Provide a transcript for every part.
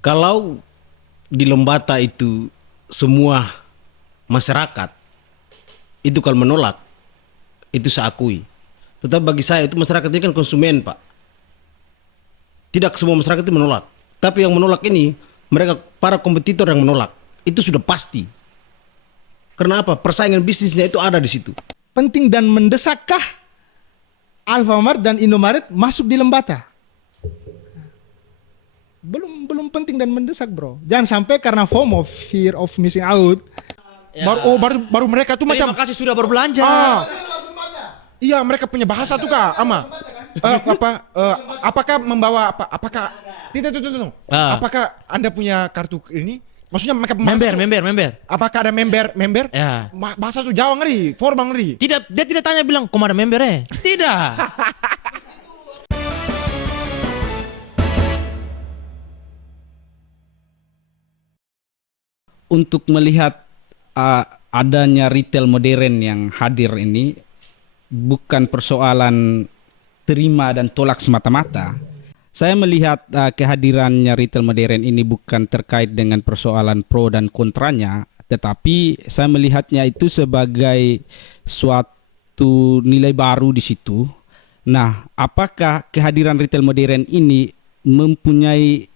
Kalau di Lembata itu semua masyarakat itu kalau menolak itu saya akui. Tetapi bagi saya itu masyarakat ini kan konsumen, Pak. Tidak semua masyarakat itu menolak. Tapi yang menolak ini mereka para kompetitor yang menolak. Itu sudah pasti. Karena apa? Persaingan bisnisnya itu ada di situ. Penting dan mendesakkah Alfamart dan Indomaret masuk di Lembata? Belum penting dan mendesak, bro. Jangan sampai karena FOMO, fear of missing out. Ya. Baru mereka tuh Terima macam kasih sudah berbelanja. iya mereka punya bahasa tuh Kak, Ama. Apakah membawa apa? Apakah tidak tuh. Apakah Anda punya kartu ini? Maksudnya mereka Member. Apakah ada member? Ya. Bahasa tuh Jawa ngeri, formal ngeri. Tidak, dia tidak tanya bilang, "Kok ada membernya?" Tidak. Untuk melihat adanya retail modern yang hadir ini bukan persoalan terima dan tolak semata-mata. Saya melihat kehadirannya retail modern ini bukan terkait dengan persoalan pro dan kontranya, tetapi saya melihatnya itu sebagai suatu nilai baru di situ. Nah, apakah kehadiran retail modern ini mempunyai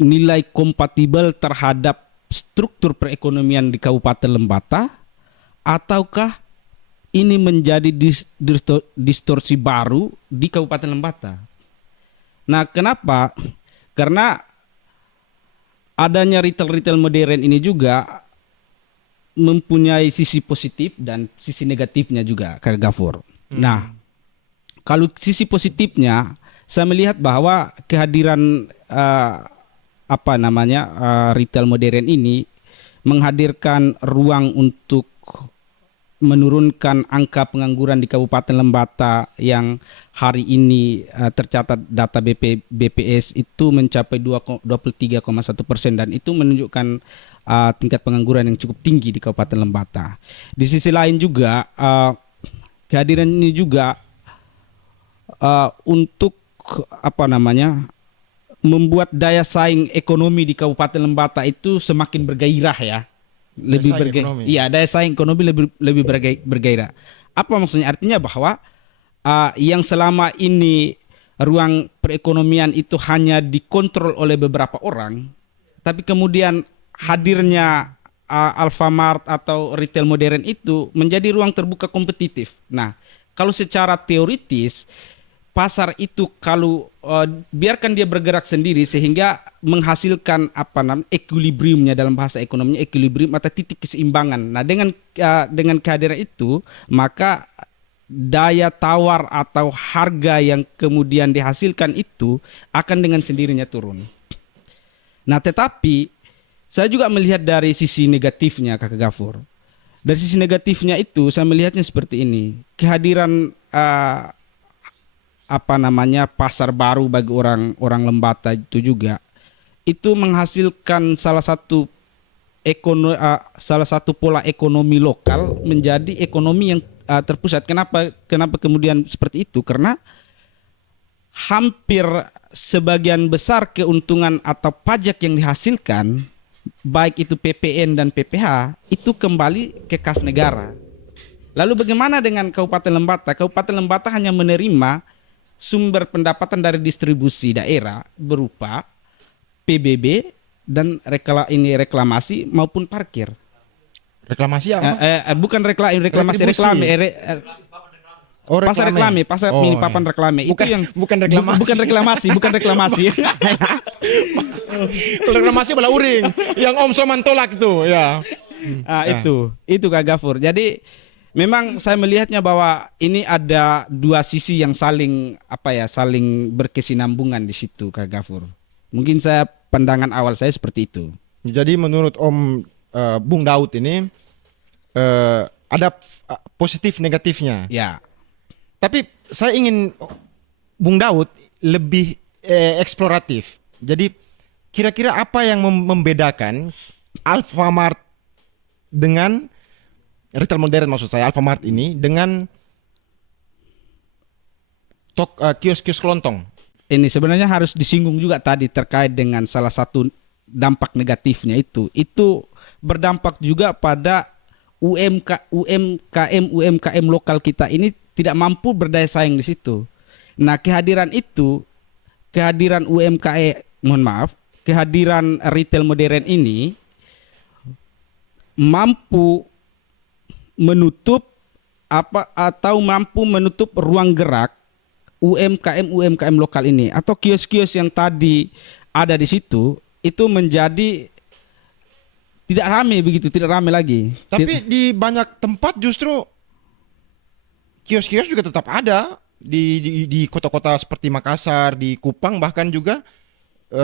nilai kompatibel terhadap struktur perekonomian di Kabupaten Lembata, ataukah ini menjadi distorsi baru di Kabupaten Lembata? Nah, kenapa? Karena adanya retail modern ini juga mempunyai sisi positif dan sisi negatifnya juga, Kak Gafur. Nah, kalau sisi positifnya, saya melihat bahwa kehadiran retail modern ini menghadirkan ruang untuk menurunkan angka pengangguran di Kabupaten Lembata yang hari ini tercatat data BPS itu mencapai 23,1% dan itu menunjukkan tingkat pengangguran yang cukup tinggi di Kabupaten Lembata. Di sisi lain juga kehadiran ini juga untuk membuat daya saing ekonomi di Kabupaten Lembata itu semakin bergairah ya. Daya saing ekonomi lebih bergairah. Apa maksudnya? Artinya bahwa yang selama ini ruang perekonomian itu hanya dikontrol oleh beberapa orang, tapi kemudian hadirnya Alfamart atau retail modern itu menjadi ruang terbuka kompetitif. Nah, kalau secara teoritis pasar itu kalau biarkan dia bergerak sendiri sehingga menghasilkan equilibriumnya, dalam bahasa ekonominya equilibrium atau titik keseimbangan. Nah, dengan kehadiran itu maka daya tawar atau harga yang kemudian dihasilkan itu akan dengan sendirinya turun. Nah, tetapi saya juga melihat dari sisi negatifnya, Kakak Gafur. Dari sisi negatifnya itu saya melihatnya seperti ini. Kehadiran pasar baru bagi orang Lembata itu juga itu menghasilkan salah satu pola ekonomi lokal menjadi ekonomi yang terpusat. Kenapa kemudian seperti itu? Karena hampir sebagian besar keuntungan atau pajak yang dihasilkan baik itu PPN dan PPH itu kembali ke kas negara. Lalu bagaimana dengan Kabupaten Lembata? Kabupaten Lembata hanya menerima sumber pendapatan dari distribusi daerah berupa PBB dan reklamasi maupun parkir. Reklamasi apa? Bukan reklamasi, pasar reklame, mini papan reklame. Bukan, Itu yang bukan reklamasi. bukan reklamasi. Reklamasi bala uring yang Om Soman tolak itu, ya. Itu Kak Gafur. Jadi memang saya melihatnya bahwa ini ada dua sisi yang saling berkesinambungan di situ, Kak Gafur. Mungkin pandangan awal saya seperti itu. Jadi menurut Om Bung Daud ini ada positif negatifnya. Ya. Tapi saya ingin Bung Daud lebih eksploratif. Jadi kira-kira apa yang membedakan Alfamart dengan retail modern, maksud saya Alfamart ini dengan kios-kios kelontong? ini sebenarnya harus disinggung juga tadi terkait dengan salah satu dampak negatifnya itu berdampak juga pada UMKM lokal kita ini tidak mampu berdaya saing di situ. Nah, kehadiran kehadiran retail modern ini mampu menutup mampu menutup ruang gerak UMKM lokal ini, atau kios-kios yang tadi ada di situ itu menjadi tidak ramai lagi. Tapi di banyak tempat justru kios-kios juga tetap ada di kota-kota seperti Makassar, di Kupang, bahkan juga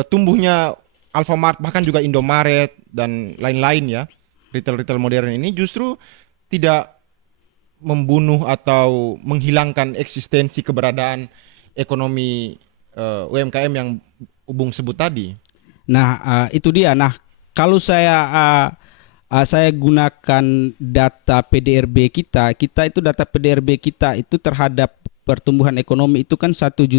tumbuhnya Alfamart, bahkan juga Indomaret dan lain-lain ya. Retail modern ini justru tidak membunuh atau menghilangkan eksistensi keberadaan ekonomi UMKM yang Bung sebut tadi. Nah, itu dia. Nah, kalau saya gunakan data PDRB kita itu data PDRB kita itu terhadap pertumbuhan ekonomi itu kan 1.500.000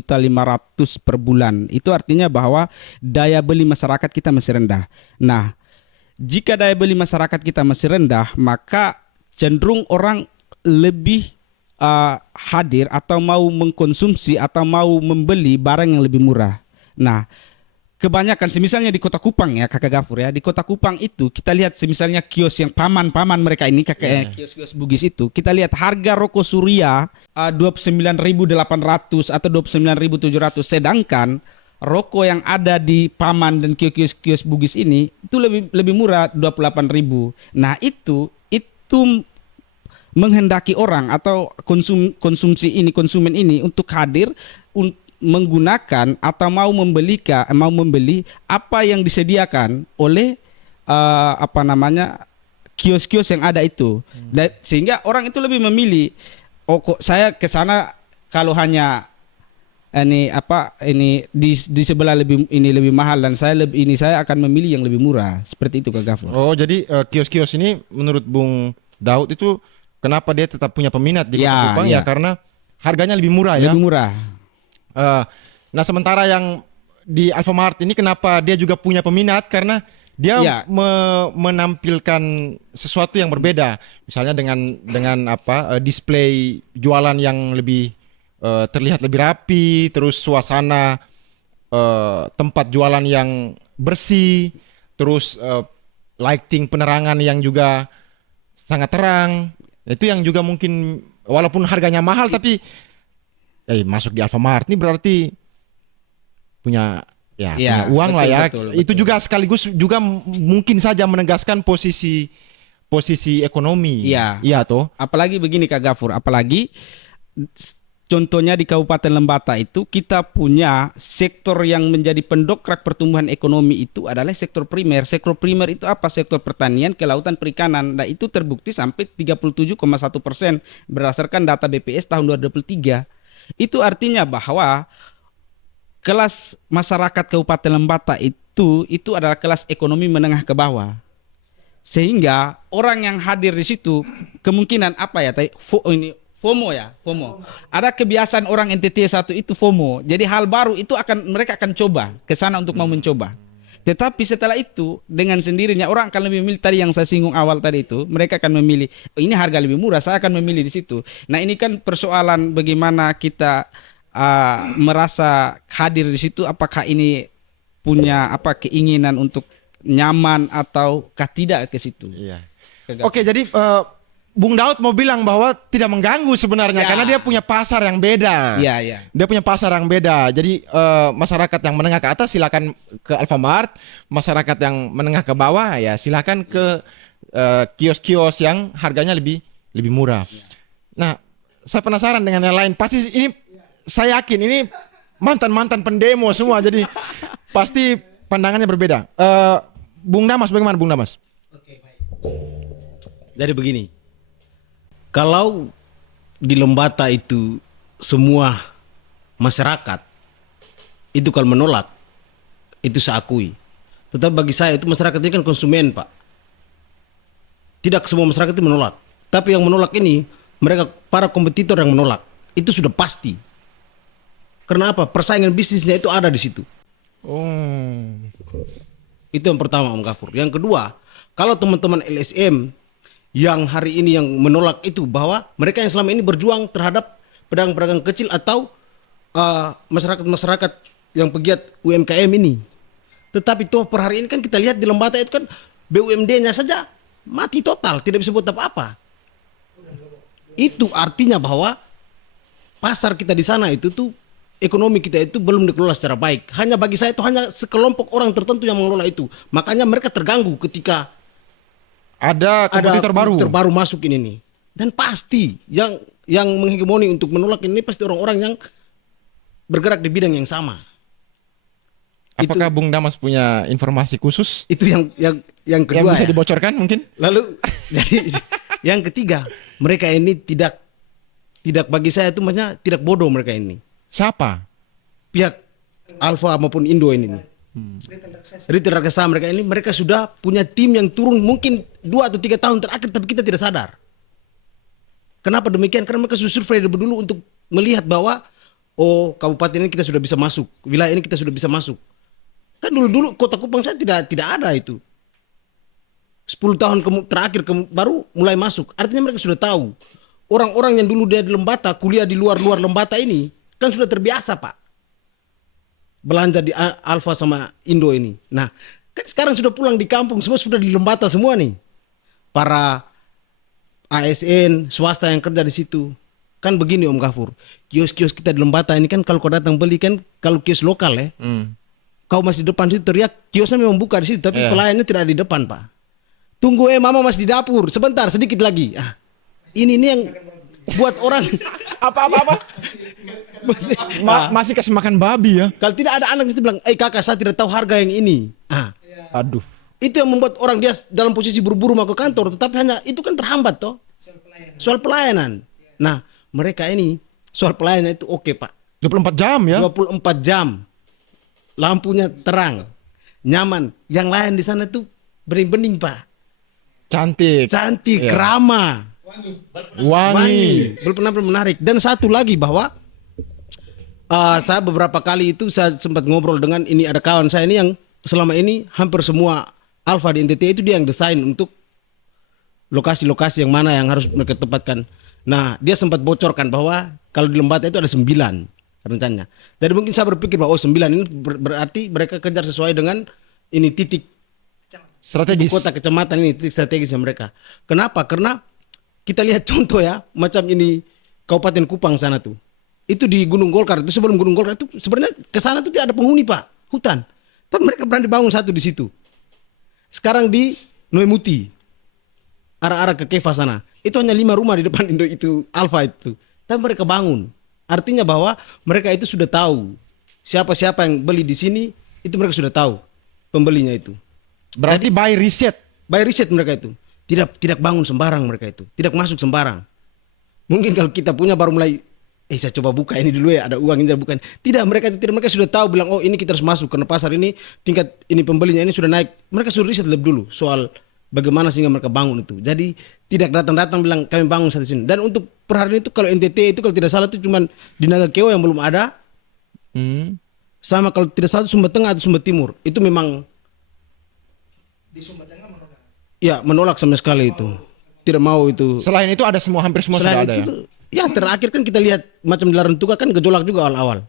per bulan. Itu artinya bahwa daya beli masyarakat kita masih rendah. Nah, jika daya beli masyarakat kita masih rendah, maka cenderung orang lebih hadir atau mau mengkonsumsi atau mau membeli barang yang lebih murah. Nah, kebanyakan misalnya di Kota Kupang ya Kakak Gafur ya, di Kota Kupang itu kita lihat misalnya kios yang paman mereka ini kios-kios Bugis itu, kita lihat harga rokok Surya 29.800 atau 29.700, sedangkan rokok yang ada di paman dan kios Bugis ini itu lebih murah 28.000. Nah, itu menghendaki orang atau konsumen ini untuk hadir menggunakan atau mau membeli apa yang disediakan oleh kios-kios yang ada itu. Sehingga orang itu lebih memilih, oh kok saya ke sana kalau hanya di sebelah lebih mahal dan saya akan memilih yang lebih murah. Seperti itu Kak Gafur. Oh, jadi kios-kios ini menurut Bung Daud itu kenapa dia tetap punya peminat di Kota Kupang ya karena harganya lebih murah ya. Lebih murah. Nah, sementara yang di Alfamart ini kenapa dia juga punya peminat, karena dia menampilkan sesuatu yang berbeda. Misalnya dengan display jualan yang lebih terlihat lebih rapi, terus suasana tempat jualan yang bersih, terus lighting penerangan yang juga sangat terang. Itu yang juga mungkin walaupun harganya mahal tapi masuk di Alfamart ini berarti punya uang lah ya. Betul. Itu juga sekaligus juga mungkin saja menegaskan posisi ekonomi. Iya toh. Apalagi begini Kak Gafur, apalagi contohnya di Kabupaten Lembata itu kita punya sektor yang menjadi pendongkrak pertumbuhan ekonomi itu adalah sektor primer. Sektor primer itu apa? Sektor pertanian, kelautan, perikanan. Nah, itu terbukti sampai 37,1% berdasarkan data BPS tahun 2023. Itu artinya bahwa kelas masyarakat Kabupaten Lembata itu adalah kelas ekonomi menengah ke bawah. Sehingga orang yang hadir di situ kemungkinan FOMO. Ada kebiasaan orang NTT 1 itu FOMO. Jadi hal baru itu mereka akan coba ke sana untuk mau mencoba. Tetapi setelah itu dengan sendirinya orang akan lebih memilih tadi yang saya singgung awal tadi itu, mereka akan memilih ini harga lebih murah, saya akan memilih di situ. Nah, ini kan persoalan bagaimana kita merasa hadir di situ, apakah ini punya keinginan untuk nyaman ataukah tidak ke situ. Iya. Oke, jadi Bung Daud mau bilang bahwa tidak mengganggu sebenarnya karena dia punya pasar yang beda. Iya. Dia punya pasar yang beda. Jadi masyarakat yang menengah ke atas silakan ke Alfamart, masyarakat yang menengah ke bawah ya silakan ke kios-kios yang harganya lebih murah. Nah, saya penasaran dengan yang lain. Pasti ini saya yakin ini mantan pendemo semua. Jadi pasti pandangannya berbeda. Bung Damas, bagaimana Bung Damas? Oke, baik. Jadi begini. Kalau di Lembata itu semua masyarakat itu kalau menolak itu saya akui. Tetapi bagi saya itu masyarakat ini kan konsumen, Pak. Tidak semua masyarakat itu menolak. Tapi yang menolak ini mereka para kompetitor yang menolak. Itu sudah pasti. Karena apa? Persaingan bisnisnya itu ada di situ. Oh. Itu yang pertama Om Gafur. Yang kedua, kalau teman-teman LSM yang hari ini yang menolak itu bahwa mereka yang selama ini berjuang terhadap pedagang-pedagang kecil atau masyarakat-masyarakat yang pegiat UMKM ini. Tetapi toh per hari ini kan kita lihat di Lembata itu kan BUMD-nya saja mati total, tidak bisa buat apa-apa. Itu artinya bahwa pasar kita di sana itu tuh ekonomi kita itu belum dikelola secara baik. Hanya bagi saya itu hanya sekelompok orang tertentu yang mengelola itu. Makanya mereka terganggu ketika Ada kompetitor baru. kompetitor baru masuk ini nih. Dan pasti yang menghegemoni untuk menolak ini pasti orang-orang yang bergerak di bidang yang sama. Apakah Bung Damas punya informasi khusus Itu yang yang kedua. bisa Ya. dibocorkan mungkin? Lalu jadi yang ketiga, mereka ini tidak bagi saya itu maksudnya tidak bodoh mereka ini. Siapa? Pihak Alfa maupun Indo ini nih. Retail raksasa mereka ini, mereka sudah punya tim yang turun mungkin 2 atau 3 tahun terakhir, tapi kita tidak sadar. Kenapa demikian? Karena mereka sudah survei lebih dulu untuk melihat bahwa oh kabupaten ini kita sudah bisa masuk, wilayah ini kita sudah bisa masuk. Kan dulu Kota Kupang saya tidak ada itu. 10 tahun terakhir baru mulai masuk. Artinya mereka sudah tahu. Orang-orang yang dulu dia di Lembata, kuliah di luar Lembata ini kan sudah terbiasa Pak. Belanja di Alfa sama Indo ini. Nah, kan sekarang sudah pulang di kampung, semua sudah di Lembata semua nih. Para ASN, swasta yang kerja di situ. Kan begini Om Gafur, kios-kios kita di Lembata ini kan kalau kau datang beli kan, kalau kios lokal ya, kau masih di depan situ teriak, kiosnya memang buka di situ, tapi pelayannya tidak ada di depan Pak. Tunggu mama masih di dapur, sebentar sedikit lagi. Ini yang buat orang Apa? Masih kasih makan babi ya? kalau tidak ada anak itu bilang, kakak saya tidak tahu harga yang ini. Aduh. Itu yang membuat orang dia dalam posisi buru-buru mau ke kantor, tetapi hanya itu kan terhambat toh. Soal pelayanan. Nah, mereka ini soal pelayanan itu oke Pak. 24 jam ya? 24 jam. Lampunya terang, nyaman. Yang lain di sana tuh bening-bening Pak. Cantik. Cantik, Iya. ramah, Wangi. benar-benar menarik. Dan satu lagi bahwa saya beberapa kali itu saya sempat ngobrol dengan ini ada kawan saya ini yang selama ini hampir semua Alfa di NTT itu dia yang desain untuk lokasi-lokasi yang mana yang harus mereka tempatkan. Nah, dia sempat bocorkan bahwa kalau di Lembata itu ada 9 rencananya. Jadi mungkin saya berpikir bahwa 9 ini berarti mereka kejar sesuai dengan ini titik Strategis. kota kecamatan ini, titik strategisnya mereka. Kenapa? Karena kita lihat contoh ya, macam ini Kabupaten Kupang sana tuh. Itu di Gunung Golkar, itu sebelum Gunung Golkar itu sebenarnya ke sana tuh tidak ada penghuni Pak, hutan. Tapi mereka berani bangun satu di situ. Sekarang di Noemuti, arah-arah ke Keva sana, itu hanya 5 rumah di depan Indo itu Alfa itu. Tapi mereka bangun. Artinya bahwa mereka itu sudah tahu siapa-siapa yang beli di sini, itu mereka sudah tahu pembelinya itu. Berarti by riset. By riset mereka itu. Tidak bangun sembarang mereka itu. Tidak masuk sembarang. Mungkin kalau kita punya baru mulai saya coba buka ini dulu ya, ada uang ini bukan. Tidak, mereka sudah tahu bilang oh ini kita harus masuk karena pasar ini tingkat ini pembelinya ini sudah naik. Mereka sudah riset lebih dulu soal bagaimana sehingga mereka bangun itu. Jadi tidak datang-datang bilang kami bangun satu sini. Dan untuk per hari itu kalau NTT itu kalau tidak salah itu cuma di Naga Keo yang belum ada. Sama kalau tidak salah Sumba Tengah atau Sumba Timur. Itu memang ya menolak sama sekali itu. Tidak mau itu. Selain itu ada hampir semua Selain sudah ada itu, ya. ya terakhir kan kita lihat macam di Larantuka kan gejolak juga awal-awal.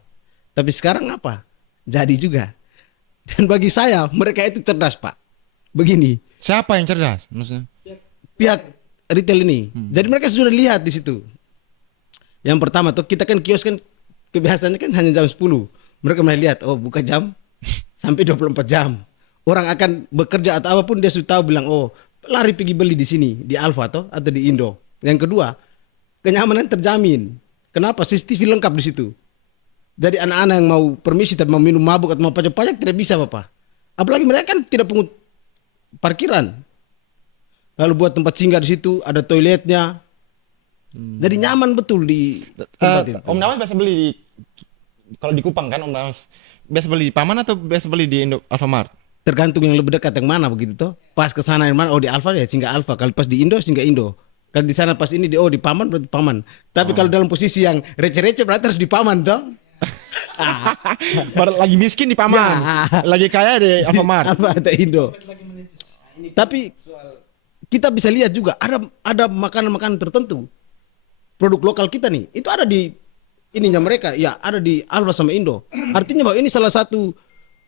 Tapi sekarang apa? Jadi juga. Dan bagi saya mereka itu cerdas Pak. Begini, Siapa yang cerdas maksudnya? pihak retail ini. Jadi mereka sudah lihat di situ. Yang pertama tuh kita kan kios kan kebiasaannya kan hanya jam 10. Mereka mulai lihat, oh buka jam sampai 24 jam. Orang akan bekerja atau apapun dia sudah tahu bilang, oh lari pergi beli di sini, di Alfa atau di Indo. Yang kedua, kenyamanan terjamin. Kenapa? CCTV lengkap di situ. Jadi anak-anak yang mau permisi tapi mau minum mabuk atau mau pajak-pajak tidak bisa Bapak. Apalagi mereka kan tidak pungut parkiran. Lalu buat tempat singgah di situ, ada toiletnya. Jadi nyaman betul di tempat itu. Om Damas biasa beli kalau di Kupang kan Om Damas biasa beli di Paman atau biasa beli di Alfamart? Tergantung yang lebih dekat yang mana begitu toh. Pas ke sana yang mana, oh di Alfa ya singgah Alfa. Kalau pas di Indo singgah Indo. Kalau di sana pas ini di Paman berarti Paman. Tapi kalau dalam posisi yang receh-receh berarti harus di Paman toh. Baru lagi miskin di Paman, Ya. lagi kaya di Alfamart. Apa ada Indo. Tapi kita bisa lihat juga ada makanan-makanan tertentu produk lokal kita nih itu ada di ininya mereka ya ada di Alfa sama Indo. Artinya bahwa ini salah satu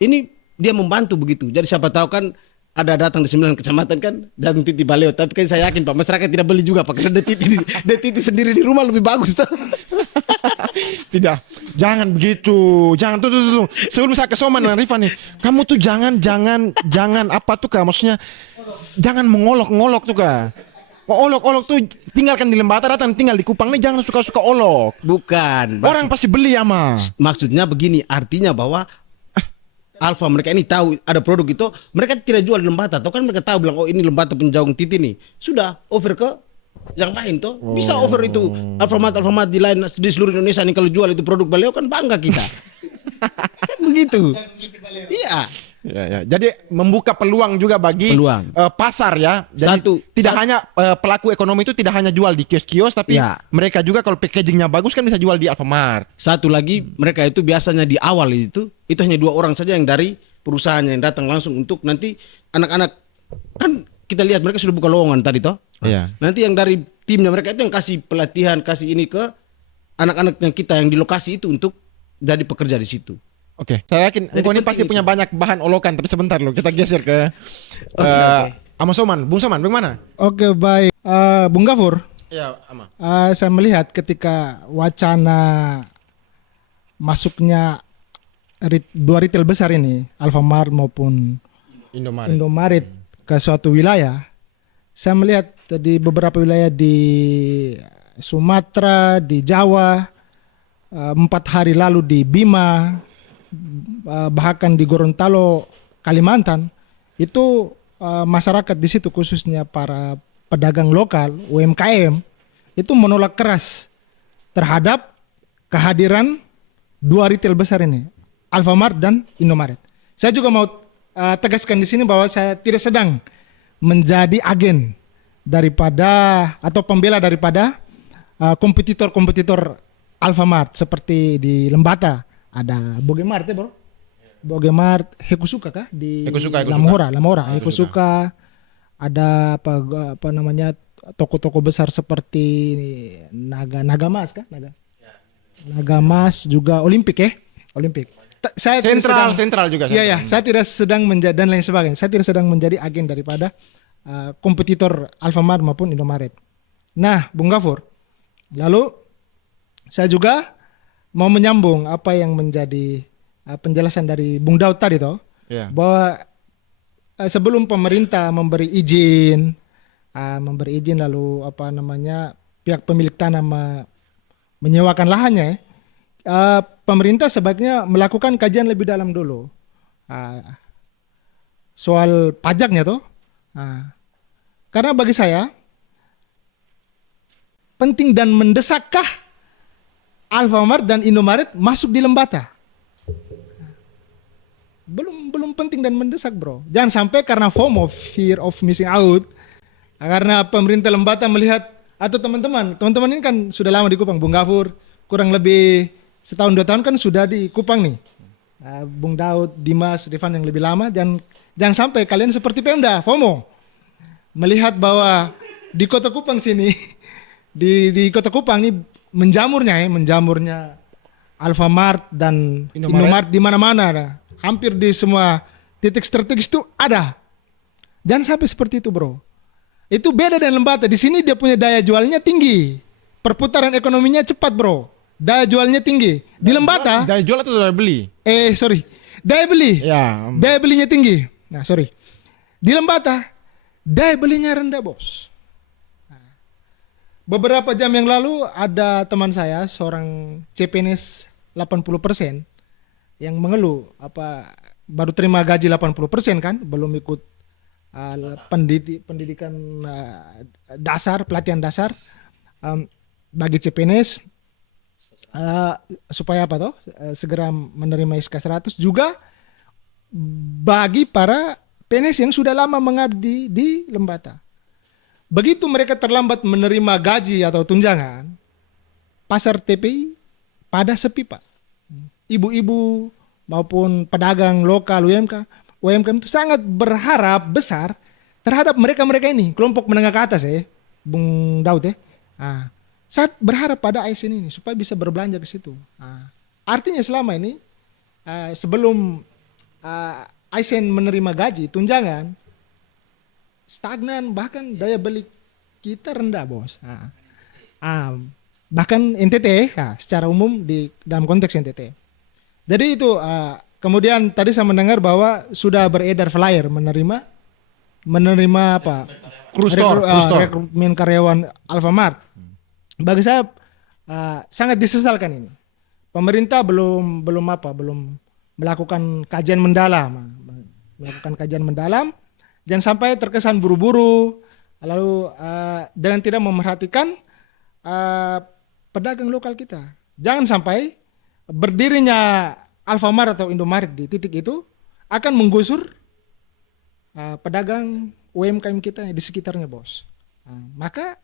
ini dia membantu begitu. Jadi siapa tahu kan ada datang di 9 kecamatan kan jagung titi baleo, tapi kan saya yakin Pak masyarakat tidak beli juga Pak karena dia titi sendiri di rumah lebih bagus tuh. Tidak, jangan begitu, jangan tuh. Sebelum saya ke Soman dan Rifan nih, kamu tuh jangan apa tuh kak, maksudnya jangan mengolok-ngolok tuh kak. Olok-olok tuh tinggalkan di Lembata, datang tinggal di Kupang nih, jangan suka-suka olok. Bukan. Orang pasti beli ya mah. Maksudnya begini, artinya bahwa Alfa mereka ini tahu ada produk itu, mereka tidak jual di Lembata. Atau kan mereka tahu bilang, oh ini Lembata punya jagung titi nih. Sudah, over ke yang lain tuh. Bisa over itu. Alfamart di lain, di seluruh Indonesia nih kalau jual itu produk Baleo kan bangga kita. Kan begitu. Iya. Ya. Jadi membuka peluang juga bagi Peluang. pasar ya. Jadi tidak hanya pelaku ekonomi itu tidak hanya jual di kios-kios, tapi Ya. mereka juga kalau packagingnya bagus kan bisa jual di Alfamart. Satu lagi, mereka itu biasanya di awal itu hanya 2 orang saja yang dari perusahaannya yang datang langsung untuk nanti anak-anak kan kita lihat mereka sudah buka lowongan tadi toh. Iya. Nanti yang dari timnya mereka itu yang kasih pelatihan, kasih ini ke anak-anak yang kita yang di lokasi itu untuk jadi pekerja di situ. Oke, saya yakin Jadi Engkau ini penting pasti itu. punya banyak bahan olokan, tapi sebentar loh, kita geser ke Ama Soman. Bung Soman, bagaimana? Oke, baik. Bung Gafur, Ya, Ama. saya melihat ketika wacana masuknya dua retail besar ini, Alfamart maupun Indomaret. Indomaret ke suatu wilayah, saya melihat di beberapa wilayah di Sumatera, di Jawa, 4 hari lalu di Bima, bahkan di Gorontalo, Kalimantan, itu masyarakat di situ khususnya para pedagang lokal, UMKM, itu menolak keras terhadap kehadiran 2 retail besar ini, Alfamart dan Indomaret. Saya juga mau tegaskan di sini bahwa saya tidak sedang menjadi agen daripada atau pembela daripada kompetitor-kompetitor Alfamart seperti di Lembata ada Bogemart ya bro, Bogemart, Hekusuka kah di Hekusuka. Lamora, Hekusuka, ada apa namanya toko-toko besar seperti Nagamas kah, Nagamas juga Olimpik ya, Olimpik. Saya tidak Sentral juga. Iya, saya tidak sedang menjadi dan lain sebagainya. Saya tidak sedang menjadi agen daripada kompetitor Alfamart maupun Indomaret. Nah, Bung Gafur, lalu saya juga mau menyambung apa yang menjadi penjelasan dari Bung Daud tadi toh, bahwa sebelum pemerintah memberi izin lalu apa namanya pihak pemilik tanah menyewakan lahannya, pemerintah sebaiknya melakukan kajian lebih dalam dulu soal pajaknya tuh. Karena bagi saya penting dan mendesakkah Alfamart dan Indomaret masuk di Lembata? Belum penting dan mendesak bro. Jangan sampai karena FOMO, fear of missing out, karena pemerintah Lembata melihat atau teman-teman ini kan sudah lama di Kupang, Bung Gafur kurang lebih 1-2 tahun kan sudah di Kupang nih. Bung Daud, Dimas, Rifan yang lebih lama, jangan sampai kalian seperti Pemda, FOMO, melihat bahwa di Kota Kupang sini, di Kota Kupang ini menjamurnya Alfamart dan Indomaret di mana-mana, hampir di semua titik strategis itu ada. Jangan sampai seperti itu bro. Itu beda dengan Lembata. Di sini dia punya daya jualnya tinggi, perputaran ekonominya cepat bro. Daya jualnya tinggi. Di Lembata, daya jual atau daya beli? Daya beli. Ya. Daya belinya tinggi. Di Lembata, daya belinya rendah bos. Beberapa jam yang lalu ada teman saya, seorang CPNS 80% yang mengeluh baru terima gaji 80% kan, belum ikut pendidikan dasar, pelatihan dasar bagi CPNS supaya segera menerima SK 100, juga bagi para PNS yang sudah lama mengabdi di Lembata. Begitu mereka terlambat menerima gaji atau tunjangan, pasar TPI pada sepi Pak. ibu-ibu maupun pedagang lokal UMKM itu sangat berharap besar terhadap mereka-mereka ini, kelompok menengah ke atas ya, Bung Daud ya. Saat berharap pada ASN ini supaya bisa berbelanja ke situ. Artinya selama ini sebelum ASN menerima gaji, tunjangan, stagnan, bahkan daya beli kita rendah bos. Bahkan NTT secara umum di dalam konteks NTT. Jadi itu kemudian tadi saya mendengar bahwa sudah beredar flyer menerima apa? Rekrutmen karyawan Alfamart. Bagi saya sangat disesalkan ini. Pemerintah belum melakukan kajian mendalam, jangan sampai terkesan buru-buru, lalu dengan tidak memerhatikan pedagang lokal kita. Jangan sampai berdirinya Alfamart atau Indomaret di titik itu akan menggusur pedagang UMKM kita di sekitarnya bos. Maka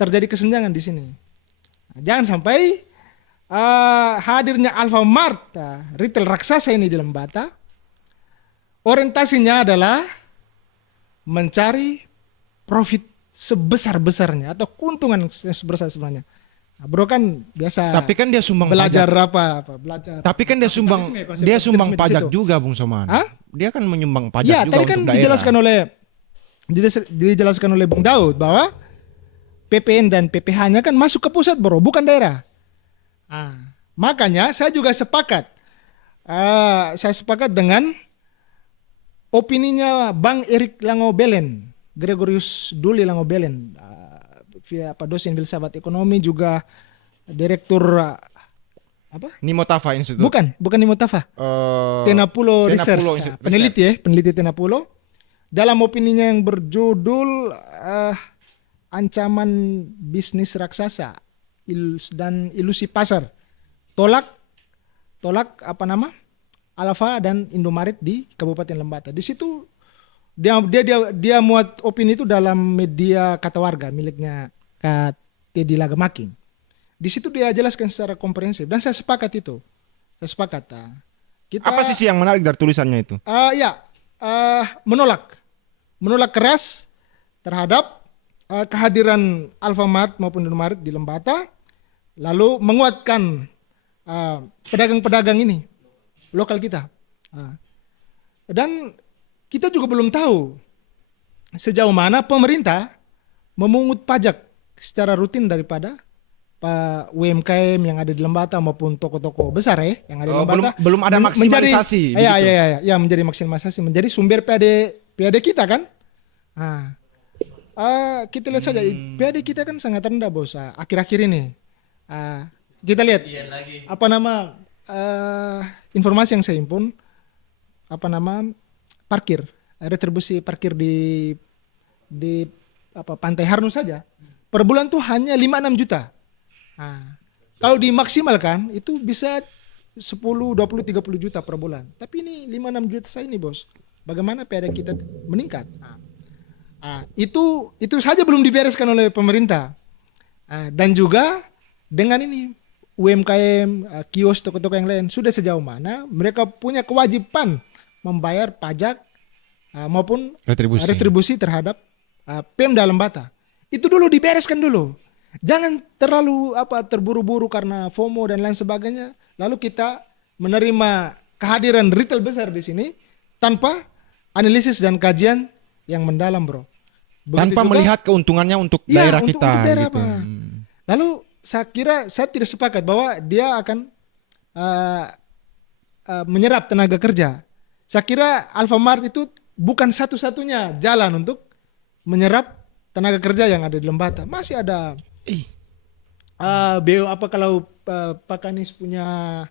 terjadi kesenjangan di sini. Jangan sampai hadirnya Alfamart, retail raksasa ini di Lembata, orientasinya adalah mencari profit sebesar-besarnya atau keuntungan sebesar-besarnya. Bro kan biasa. Tapi kan dia sumbang belajar pajak. belajar. Tapi kan dia sumbang pajak juga Bung Soman. Dia kan menyumbang pajak ya, juga tadi kan untuk daerah. dijelaskan oleh Bung Daud bahwa PPN dan PPH-nya kan masuk ke pusat bro, bukan daerah. Makanya saya juga sepakat. Saya sepakat dengan opininya Bang Erik Langobelen, Gregorius Duli Langobelen, dosen filsafat ekonomi juga direktur Nimotafa Institute. Bukan Nimotafa. Tenapulo Research, peneliti Tenapulo. Dalam opininya yang berjudul Ancaman Bisnis Raksasa dan Ilusi Pasar. Tolak Alfa dan Indomaret di Kabupaten Lembata. Di situ dia muat opini itu dalam media Kata Warga miliknya Kak Teddy Lagamaking. Di situ dia jelaskan secara komprehensif dan saya sepakat itu. Apa sisi yang menarik dari tulisannya itu? Menolak keras terhadap kehadiran Alfamart maupun Indomaret di Lembata, lalu menguatkan pedagang-pedagang ini lokal kita. Dan kita juga belum tahu sejauh mana pemerintah memungut pajak secara rutin daripada UMKM yang ada di Lembata maupun toko-toko besar yang ada di Lembata. Belum ada maksimalisasi. Menjadi maksimalisasi, menjadi sumber PAD kita kan. Kita lihat saja PAD kita kan sangat rendah bos. Akhir-akhir ini kita lihat informasi yang saya himpun, parkir, retribusi parkir di Pantai Harno saja per bulan tuh hanya 5-6 juta. Kalau dimaksimalkan itu bisa 10, 20, 30 juta per bulan. Tapi ini 5-6 juta saya ini bos. Bagaimana PAD kita meningkat? Itu saja belum dibereskan oleh pemerintah. Dan juga dengan ini UMKM, kios, toko-toko yang lain sudah sejauh mana mereka punya kewajiban membayar pajak maupun retribusi terhadap Pemda Lembata. Itu dulu dibereskan dulu. Jangan terlalu terburu-buru karena FOMO dan lain sebagainya. Lalu kita menerima kehadiran retail besar di sini tanpa analisis dan kajian yang mendalam, bro. Tanpa melihat keuntungannya untuk daerah kita. Untuk daerah gitu. Lalu saya tidak sepakat bahwa dia akan menyerap tenaga kerja. Saya kira Alfamart itu bukan satu-satunya jalan untuk menyerap tenaga kerja yang ada di Lembata. Masih ada kalau Pak Anies punya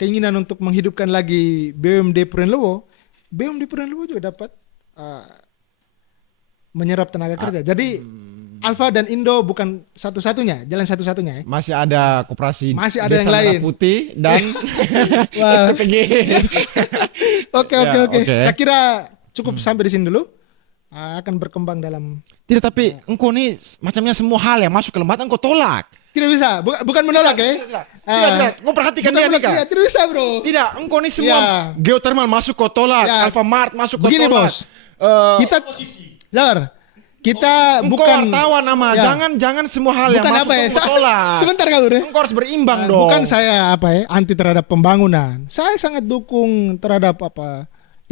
keinginan untuk menghidupkan lagi BUMD Purenlewo juga dapat menyerap tenaga kerja. Jadi Alfa dan Indo bukan jalan satu-satunya. Masih ada koperasi. Masih ada yang lain. Putih dan SPPG. Oke. Saya kira cukup sampai di sini dulu. Akan berkembang dalam. Tidak, tapi engkau nih macamnya semua hal yang masuk ke Lembata engkau tolak. Tidak bisa, bukan menolak ya. Tidak. Kau perhatikan Bukan dia nih, menolak, Kak. iya, tidak bisa bro. Tidak, engkau nih semua Ya. geothermal masuk kau tolak, Ya. Alfamart masuk kau Begini tolak. bos, kita, Jar, kita Engkau bukan wartawan ama, Ya. jangan semua hal yang Bukan masuk apa ya? kau tolak. Sebentar kau deh. Engkau harus berimbang dong. Bukan saya anti terhadap pembangunan. Saya sangat dukung terhadap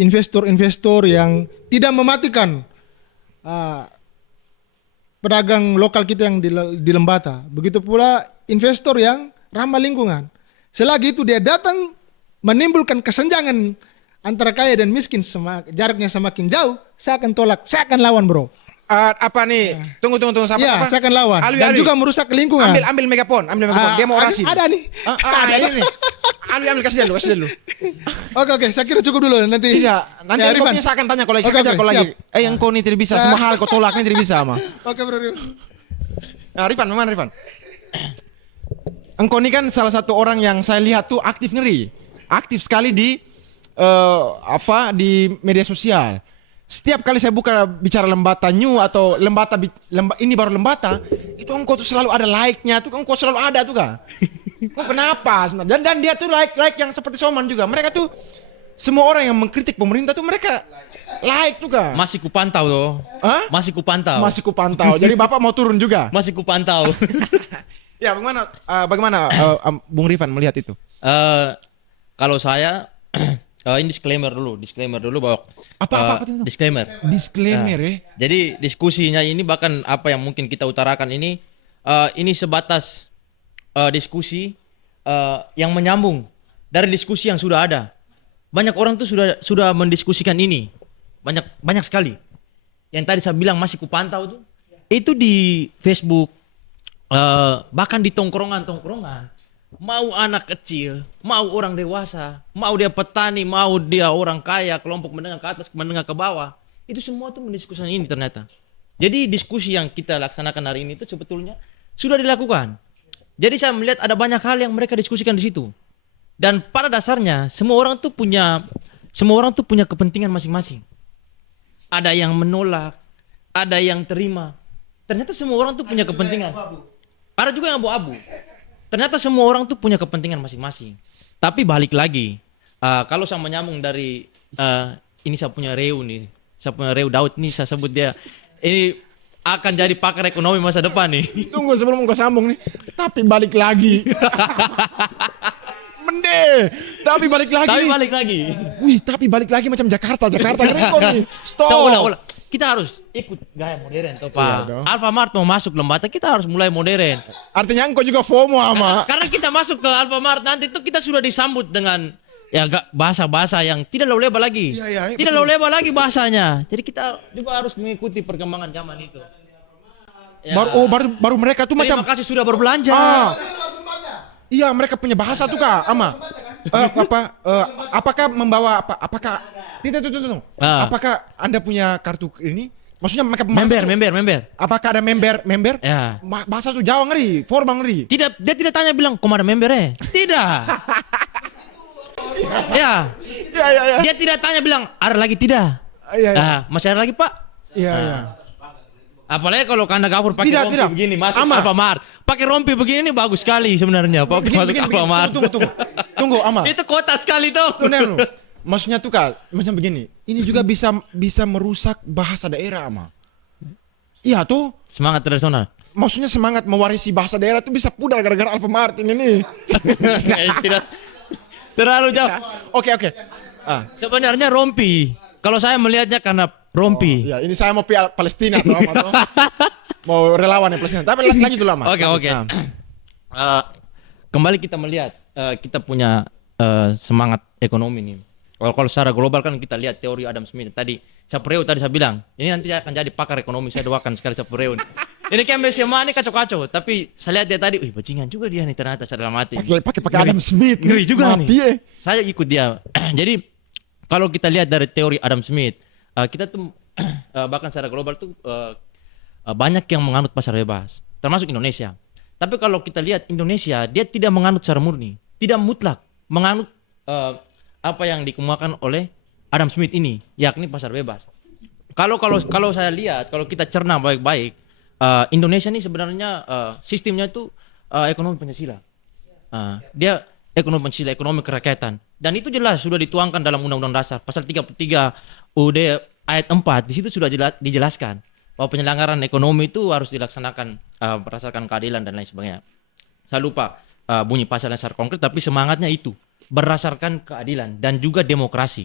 investor-investor yang tidak mematikan pedagang lokal kita yang di Lembata. Begitu pula investor yang ramah lingkungan. Selagi itu dia datang menimbulkan kesenjangan antara kaya dan miskin, jaraknya semakin jauh, saya akan tolak, saya akan lawan bro. Apa nih? Tunggu siapa? Iya, apa? saya akan lawan. Alwi, Dan Alwi. juga merusak lingkungan. Ambil megapon. Dia mau orasi. Ada nih. Ada ini. Ambil kasih dulu. Oke, saya kira cukup dulu nanti. Tidak, nanti Ya, kau Rifan. punya saya akan tanya kau lagi. Oke, Kejar kau lagi. siap. Yang kau ini tidak bisa. Semua hal kau tolak ini tidak bisa ama. Oke bro. Nah, Rifan, mana Rifan? Engkau ini kan salah satu orang yang saya lihat tuh aktif sekali di di media sosial. Setiap kali saya buka bicara Lembata New atau ini baru Lembata, itu engkau tuh selalu ada like-nya tuh, engkau selalu ada tuh Kak. Kok kenapa sebenarnya? Dan dia tuh like yang seperti Soman juga. Mereka tuh semua orang yang mengkritik pemerintah tuh mereka like tuh Kak. Masih kupantau tuh. Hah? Masih kupantau. Masih kupantau. Jadi Bapak mau turun juga. Masih kupantau. Ya, bagaimana Bung Rifan melihat itu? Kalau saya ini disclaimer dulu bahwa Apa itu? disclaimer. Disclaimer ya. Jadi diskusinya ini bahkan apa yang mungkin kita utarakan ini sebatas diskusi yang menyambung dari diskusi yang sudah ada. Banyak orang tuh sudah mendiskusikan ini. Banyak sekali. Yang tadi saya bilang masih kupantau tuh. Itu di Facebook, bahkan di tongkrongan. Mau anak kecil, mau orang dewasa, mau dia petani, mau dia orang kaya, kelompok menengah ke atas, menengah ke bawah, itu semua tuh mendiskusikan ini ternyata. Jadi diskusi yang kita laksanakan hari ini itu sebetulnya sudah dilakukan. Jadi saya melihat ada banyak hal yang mereka diskusikan di situ. Dan pada dasarnya semua orang tuh punya kepentingan masing-masing. Ada yang menolak, ada yang terima. Ternyata semua orang tuh punya kepentingan. Ada juga yang abu-abu. Ternyata semua orang tuh punya kepentingan masing-masing. Tapi balik lagi, kalau saya menyambung dari ini saya punya Reu Daud nih, saya sebut dia ini akan jadi pakar ekonomi masa depan nih. Tunggu sebelum kau sambung nih. Tapi balik lagi. Tapi balik lagi. Wih, tapi balik lagi macam Jakarta repot nih. Stop. Seolah-olah kita harus ikut gaya modern toh Pak. Iya dong. Alfamart mau masuk Lembata, kita harus mulai modern. Artinya engkau juga FOMO ama. Karena kita masuk ke Alfamart nanti itu kita sudah disambut dengan bahasa-bahasa yang tidak lalu-leba lagi. Iya, Tidak lalu-leba lagi bahasanya. Jadi kita juga harus mengikuti perkembangan zaman itu. Ya. Baru mereka tuh Terima macam kasih sudah berbelanja. iya, mereka punya bahasa tuh Kak, ama. Apakah membawa apakah tunggu. Apakah Anda punya kartu ini? Maksudnya mereka Member. Apakah ada member? Ya. Bahasa tuh Jawa ngeri, formal ngeri. Dia tidak tanya bilang, "Kok ada membernya?" Tidak. Ya. Dia tidak tanya bilang, "Ada lagi?" Tidak. Iya. Masih ada lagi, Pak? Iya. Apalagi kalau Kanda Gafur pakai rompi Tidak. begini masuk Ama. Alfamart. Pakai rompi begini ini bagus sekali sebenarnya. Pakai masuk Alfamart. Tunggu, ama. Itu kota sekali tuh. Tuh, maksudnya tuh Kak, macam begini. Ini juga bisa merusak bahasa daerah, ama. Iya tuh. Semangat tradisional. Maksudnya semangat mewarisi bahasa daerah tuh bisa pudar gara-gara Alfamart ini nih. Tidak terlalu jauh. Oke. Sebenarnya rompi. Kalau saya melihatnya karena rompi. Ya, ini saya mau Palestina tuh, ama, tuh. Mau relawan ya Palestina. Tapi lagi dulu, ama. Oke. Kembali kita melihat kita punya semangat ekonomi nih. Kalau secara global kan kita lihat teori Adam Smith tadi. Sapreu tadi saya bilang, ini nanti akan jadi pakar ekonomi. Saya doakan sekali Sapreu. Ini kayak SMA ini kacau-kacau. Tapi saya lihat dia tadi, bajingan juga dia nih ternyata saya dalam hati. Pakai Adam Smith. Ngeri juga mati, nih. Saya ikut dia. Jadi kalau kita lihat dari teori Adam Smith, kita tuh bahkan secara global tuh banyak yang menganut pasar bebas, termasuk Indonesia. Tapi kalau kita lihat Indonesia, dia tidak menganut secara murni, tidak mutlak menganut apa yang dikemukakan oleh Adam Smith ini, yakni pasar bebas. Kalau saya lihat, kalau kita cerna baik-baik, Indonesia ini sebenarnya sistemnya itu ekonomi Pancasila. Dia ekonomi Pancasila, ekonomi kerakyatan. Dan itu jelas sudah dituangkan dalam Undang-Undang Dasar pasal 33 UUD ayat 4. Di situ sudah dijelaskan bahwa penyelenggaraan ekonomi itu harus dilaksanakan berdasarkan keadilan dan lain sebagainya. Saya lupa bunyi pasalnya secara konkret, tapi semangatnya itu berdasarkan keadilan dan juga demokrasi.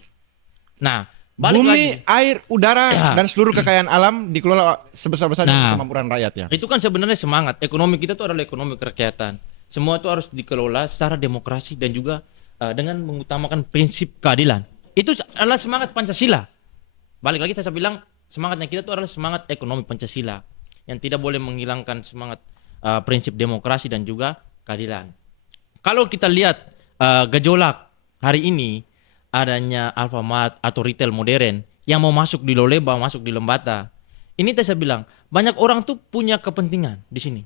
Nah, balik Bumi, lagi. air, udara, Ya. dan seluruh kekayaan alam dikelola sebesar-besarnya Nah. untuk kemampuan rakyat ya. Itu kan sebenarnya semangat ekonomi kita itu adalah ekonomi kerakyatan. Semua itu harus dikelola secara demokrasi dan juga dengan mengutamakan prinsip keadilan. Itu adalah semangat Pancasila. Balik lagi saya bilang semangatnya kita itu adalah semangat ekonomi Pancasila yang tidak boleh menghilangkan semangat prinsip demokrasi dan juga keadilan. Kalau kita lihat gejolak hari ini adanya Alfamart atau retail modern yang mau masuk di Loleba, masuk di Lembata. Ini saya bilang banyak orang tuh punya kepentingan di sini.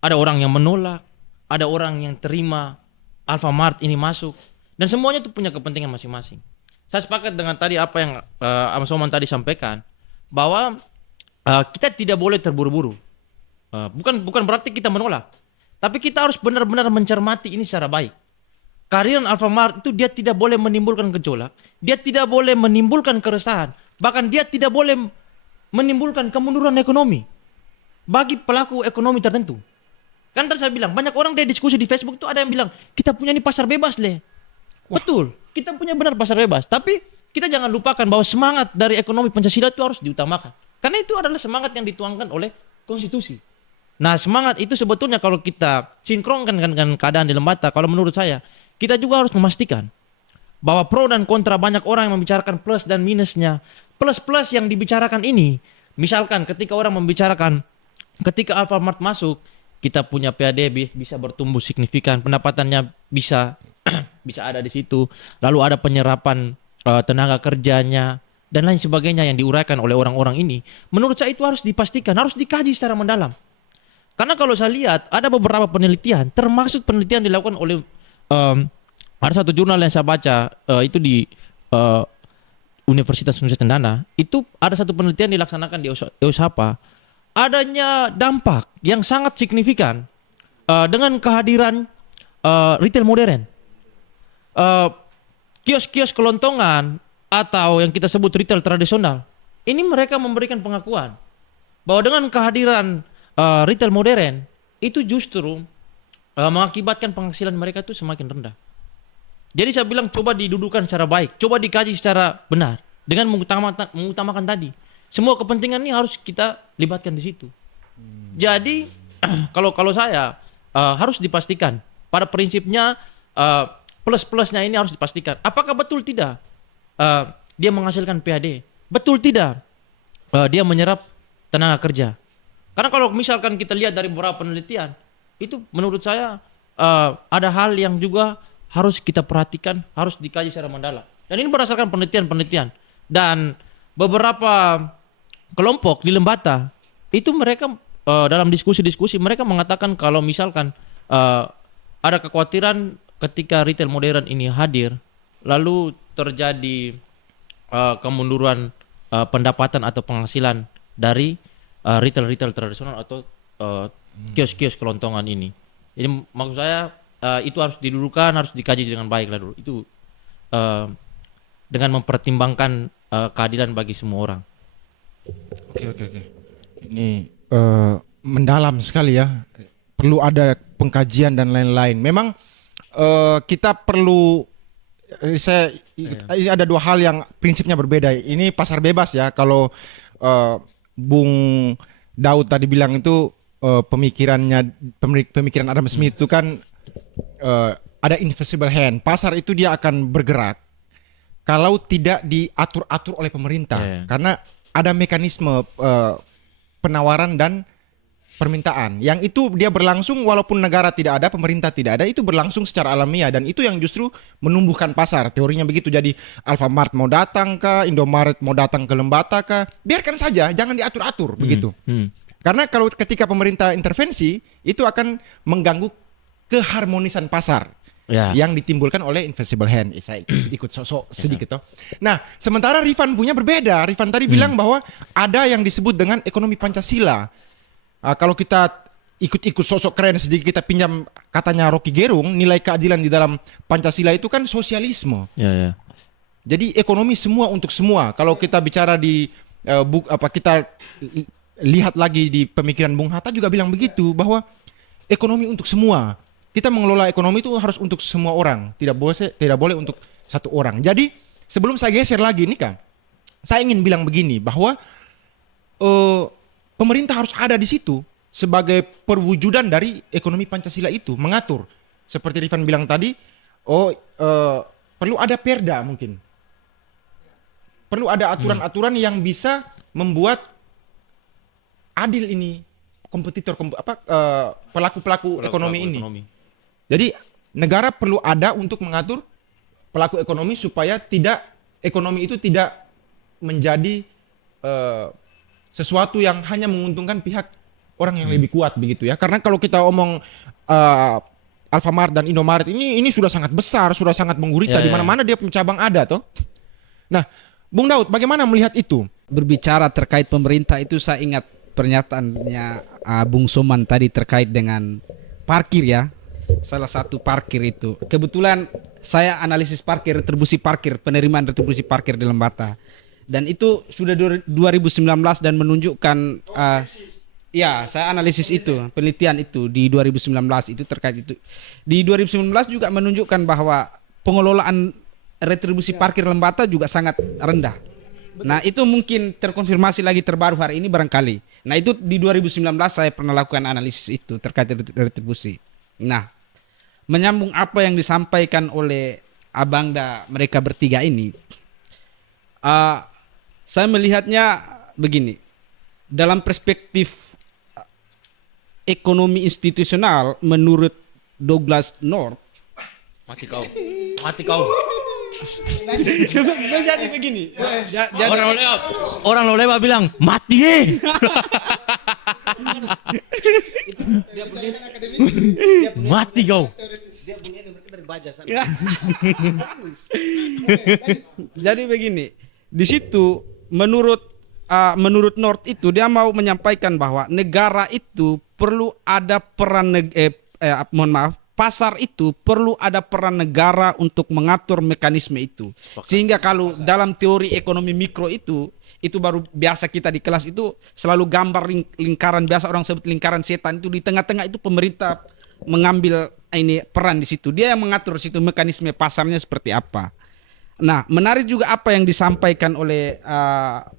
Ada orang yang menolak, ada orang yang terima Alfamart ini masuk, dan semuanya tuh punya kepentingan masing-masing. Saya sepakat dengan tadi apa yang Mas Oman tadi sampaikan bahwa kita tidak boleh terburu-buru. Bukan berarti kita menolak, tapi kita harus benar-benar mencermati ini secara baik. Kehadiran Alfamart itu dia tidak boleh menimbulkan gejolak, dia tidak boleh menimbulkan keresahan, bahkan dia tidak boleh menimbulkan kemunduran ekonomi bagi pelaku ekonomi tertentu. Kan tadi saya bilang, banyak orang dia diskusi di Facebook tuh ada yang bilang, kita punya ini pasar bebas le. Betul, kita punya benar pasar bebas. Tapi kita jangan lupakan bahwa semangat dari ekonomi Pancasila itu harus diutamakan. Karena itu adalah semangat yang dituangkan oleh konstitusi. Nah semangat itu sebetulnya kalau kita sinkronkan dengan keadaan di Lembata, kalau menurut saya, kita juga harus memastikan bahwa pro dan kontra banyak orang yang membicarakan plus dan minusnya. Plus-plus yang dibicarakan ini, misalkan ketika orang membicarakan, ketika Alfamart masuk, kita punya PAD bisa bertumbuh signifikan, pendapatannya bisa bisa ada di situ. Lalu ada penyerapan tenaga kerjanya dan lain sebagainya yang diuraikan oleh orang-orang ini. Menurut saya itu harus dipastikan, harus dikaji secara mendalam. Karena kalau saya lihat ada beberapa penelitian, termasuk penelitian dilakukan oleh ada satu jurnal yang saya baca itu di Universitas Nusa Cendana, itu ada satu penelitian dilaksanakan di Eusapa. Adanya dampak yang sangat signifikan dengan kehadiran retail modern. Kios-kios kelontongan atau yang kita sebut retail tradisional, ini mereka memberikan pengakuan bahwa dengan kehadiran retail modern itu justru mengakibatkan penghasilan mereka itu semakin rendah. Jadi saya bilang coba didudukan secara baik, coba dikaji secara benar dengan mengutamakan tadi. Semua kepentingan ini harus kita libatkan di situ. Jadi kalau saya harus dipastikan pada prinsipnya plus-plusnya ini harus dipastikan. Apakah betul tidak dia menghasilkan PAD? Betul tidak dia menyerap tenaga kerja? Karena kalau misalkan kita lihat dari beberapa penelitian, itu menurut saya ada hal yang juga harus kita perhatikan, harus dikaji secara mendalam. Dan ini berdasarkan penelitian-penelitian. Dan beberapa kelompok di Lembata itu mereka dalam diskusi-diskusi mereka mengatakan kalau misalkan ada kekhawatiran ketika retail modern ini hadir lalu terjadi kemunduran pendapatan atau penghasilan dari retail tradisional atau kios-kios kelontongan ini. Jadi maksud saya itu harus didudukan, harus dikaji dengan baik lah dulu. Itu dengan mempertimbangkan keadilan bagi semua orang. Oke. Ini mendalam sekali ya. Perlu ada pengkajian dan lain-lain. Memang kita perlu ini ada dua hal yang prinsipnya berbeda. Ini pasar bebas ya. Kalau Bung Daud tadi bilang itu pemikiran Adam Smith itu kan ada invisible hand. Pasar itu dia akan bergerak kalau tidak diatur-atur oleh pemerintah. Karena ada mekanisme penawaran dan permintaan. Yang itu dia berlangsung walaupun negara tidak ada, pemerintah tidak ada, itu berlangsung secara alamiah dan itu yang justru menumbuhkan pasar. Teorinya begitu. Jadi Alfamart mau datang ke Indomaret, mau datang ke Lembata ke, biarkan saja, jangan diatur-atur begitu. Karena kalau ketika pemerintah intervensi, itu akan mengganggu keharmonisan pasar. Yang ditimbulkan oleh invisible hand. Saya ikut sok sedikit toh. Nah, sementara Rifan punya berbeda. Rifan tadi bilang bahwa ada yang disebut dengan ekonomi Pancasila. Kalau kita ikut-ikut sosok keren sedikit kita pinjam katanya Rocky Gerung, nilai keadilan di dalam Pancasila itu kan sosialisme. Ya, ya. Jadi ekonomi semua untuk semua. Kalau kita bicara di kita lihat lagi di pemikiran Bung Hatta juga bilang begitu, bahwa ekonomi untuk semua. Kita mengelola ekonomi itu harus untuk semua orang, tidak boleh untuk satu orang. Jadi sebelum saya geser lagi nih Kang, saya ingin bilang begini, bahwa pemerintah harus ada di situ sebagai perwujudan dari ekonomi Pancasila itu, mengatur. Seperti Rifan bilang tadi, perlu ada perda mungkin. Perlu ada aturan-aturan yang bisa membuat adil ini kompetitor, pelaku-pelaku ekonomi ini. Jadi negara perlu ada untuk mengatur pelaku ekonomi supaya ekonomi itu tidak menjadi sesuatu yang hanya menguntungkan pihak orang yang lebih kuat begitu ya. Karena kalau kita omong Alfamart dan Indomaret ini sudah sangat besar, sudah sangat menggurita, di mana-mana dia punya cabang ada toh. Nah, Bung Daud, bagaimana melihat itu? Berbicara terkait pemerintah itu, saya ingat pernyataannya Bung Soman tadi terkait dengan parkir ya. Salah satu parkir itu. Kebetulan saya analisis parkir, retribusi parkir, penerimaan retribusi parkir di Lembata. Dan itu sudah 2019 dan menunjukkan ya, saya analisis itu, penelitian itu di 2019 itu terkait itu. Di 2019 juga menunjukkan bahwa pengelolaan retribusi parkir Lembata juga sangat rendah. Nah, itu mungkin terkonfirmasi lagi terbaru hari ini barangkali. Nah, itu di 2019 saya pernah lakukan analisis itu terkait retribusi. Nah, menyambung apa yang disampaikan oleh Abangda mereka bertiga ini, saya melihatnya begini. Dalam perspektif ekonomi institusional menurut Douglas North, Mati kau. jadi begini. Orang Loleba bilang mati. Mati kau. Jadi begini, di situ menurut North itu dia mau menyampaikan bahwa negara itu perlu ada peran pasar itu perlu ada peran negara untuk mengatur mekanisme itu. Sehingga kalau dalam teori ekonomi mikro itu baru biasa kita di kelas itu selalu gambar lingkaran, biasa orang sebut lingkaran setan, itu di tengah-tengah itu pemerintah mengambil ini peran di situ. Dia yang mengatur situ mekanisme pasarnya seperti apa. Nah, menarik juga apa yang disampaikan oleh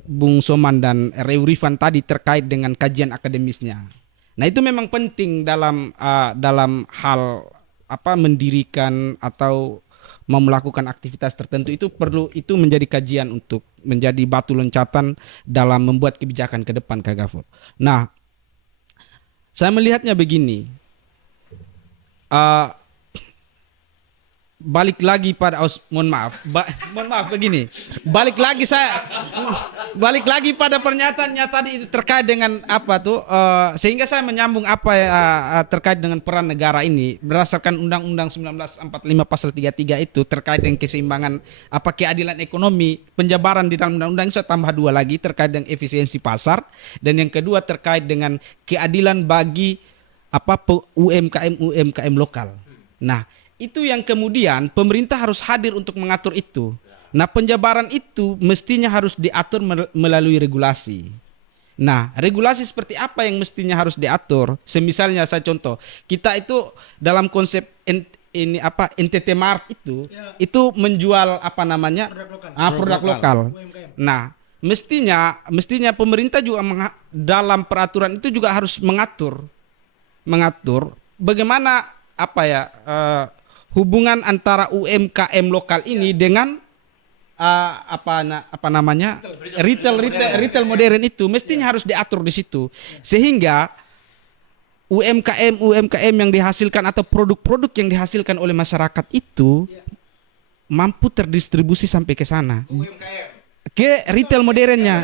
Bung Soman dan Rifan tadi terkait dengan kajian akademisnya. Nah, itu memang penting dalam hal mendirikan atau melakukan aktivitas tertentu, itu perlu, itu menjadi kajian untuk menjadi batu loncatan dalam membuat kebijakan ke depan, Kak Gafur. Nah, saya melihatnya begini. Balik lagi pada mohon maaf begini. Balik lagi pada pernyataannya tadi itu terkait dengan apa tuh, sehingga saya menyambung apa terkait dengan peran negara ini berdasarkan Undang-Undang 1945 pasal 33 itu terkait dengan keseimbangan keadilan ekonomi, penjabaran di dalam undang-undang itu saya tambah 2 lagi terkait dengan efisiensi pasar, dan yang kedua terkait dengan keadilan bagi UMKM lokal. Nah, itu yang kemudian pemerintah harus hadir untuk mengatur itu. Nah, penjabaran itu mestinya harus diatur melalui regulasi. Nah, regulasi seperti apa yang mestinya harus diatur? Semisalnya saya contoh, kita itu dalam konsep NTT Mart itu menjual produk lokal. Nah, mestinya pemerintah juga dalam peraturan itu juga harus mengatur bagaimana hubungan antara UMKM lokal ini dengan retail modern itu mestinya harus diatur di situ, sehingga UMKM yang dihasilkan atau produk-produk yang dihasilkan oleh masyarakat itu mampu terdistribusi sampai ke sana, ke retail modernnya.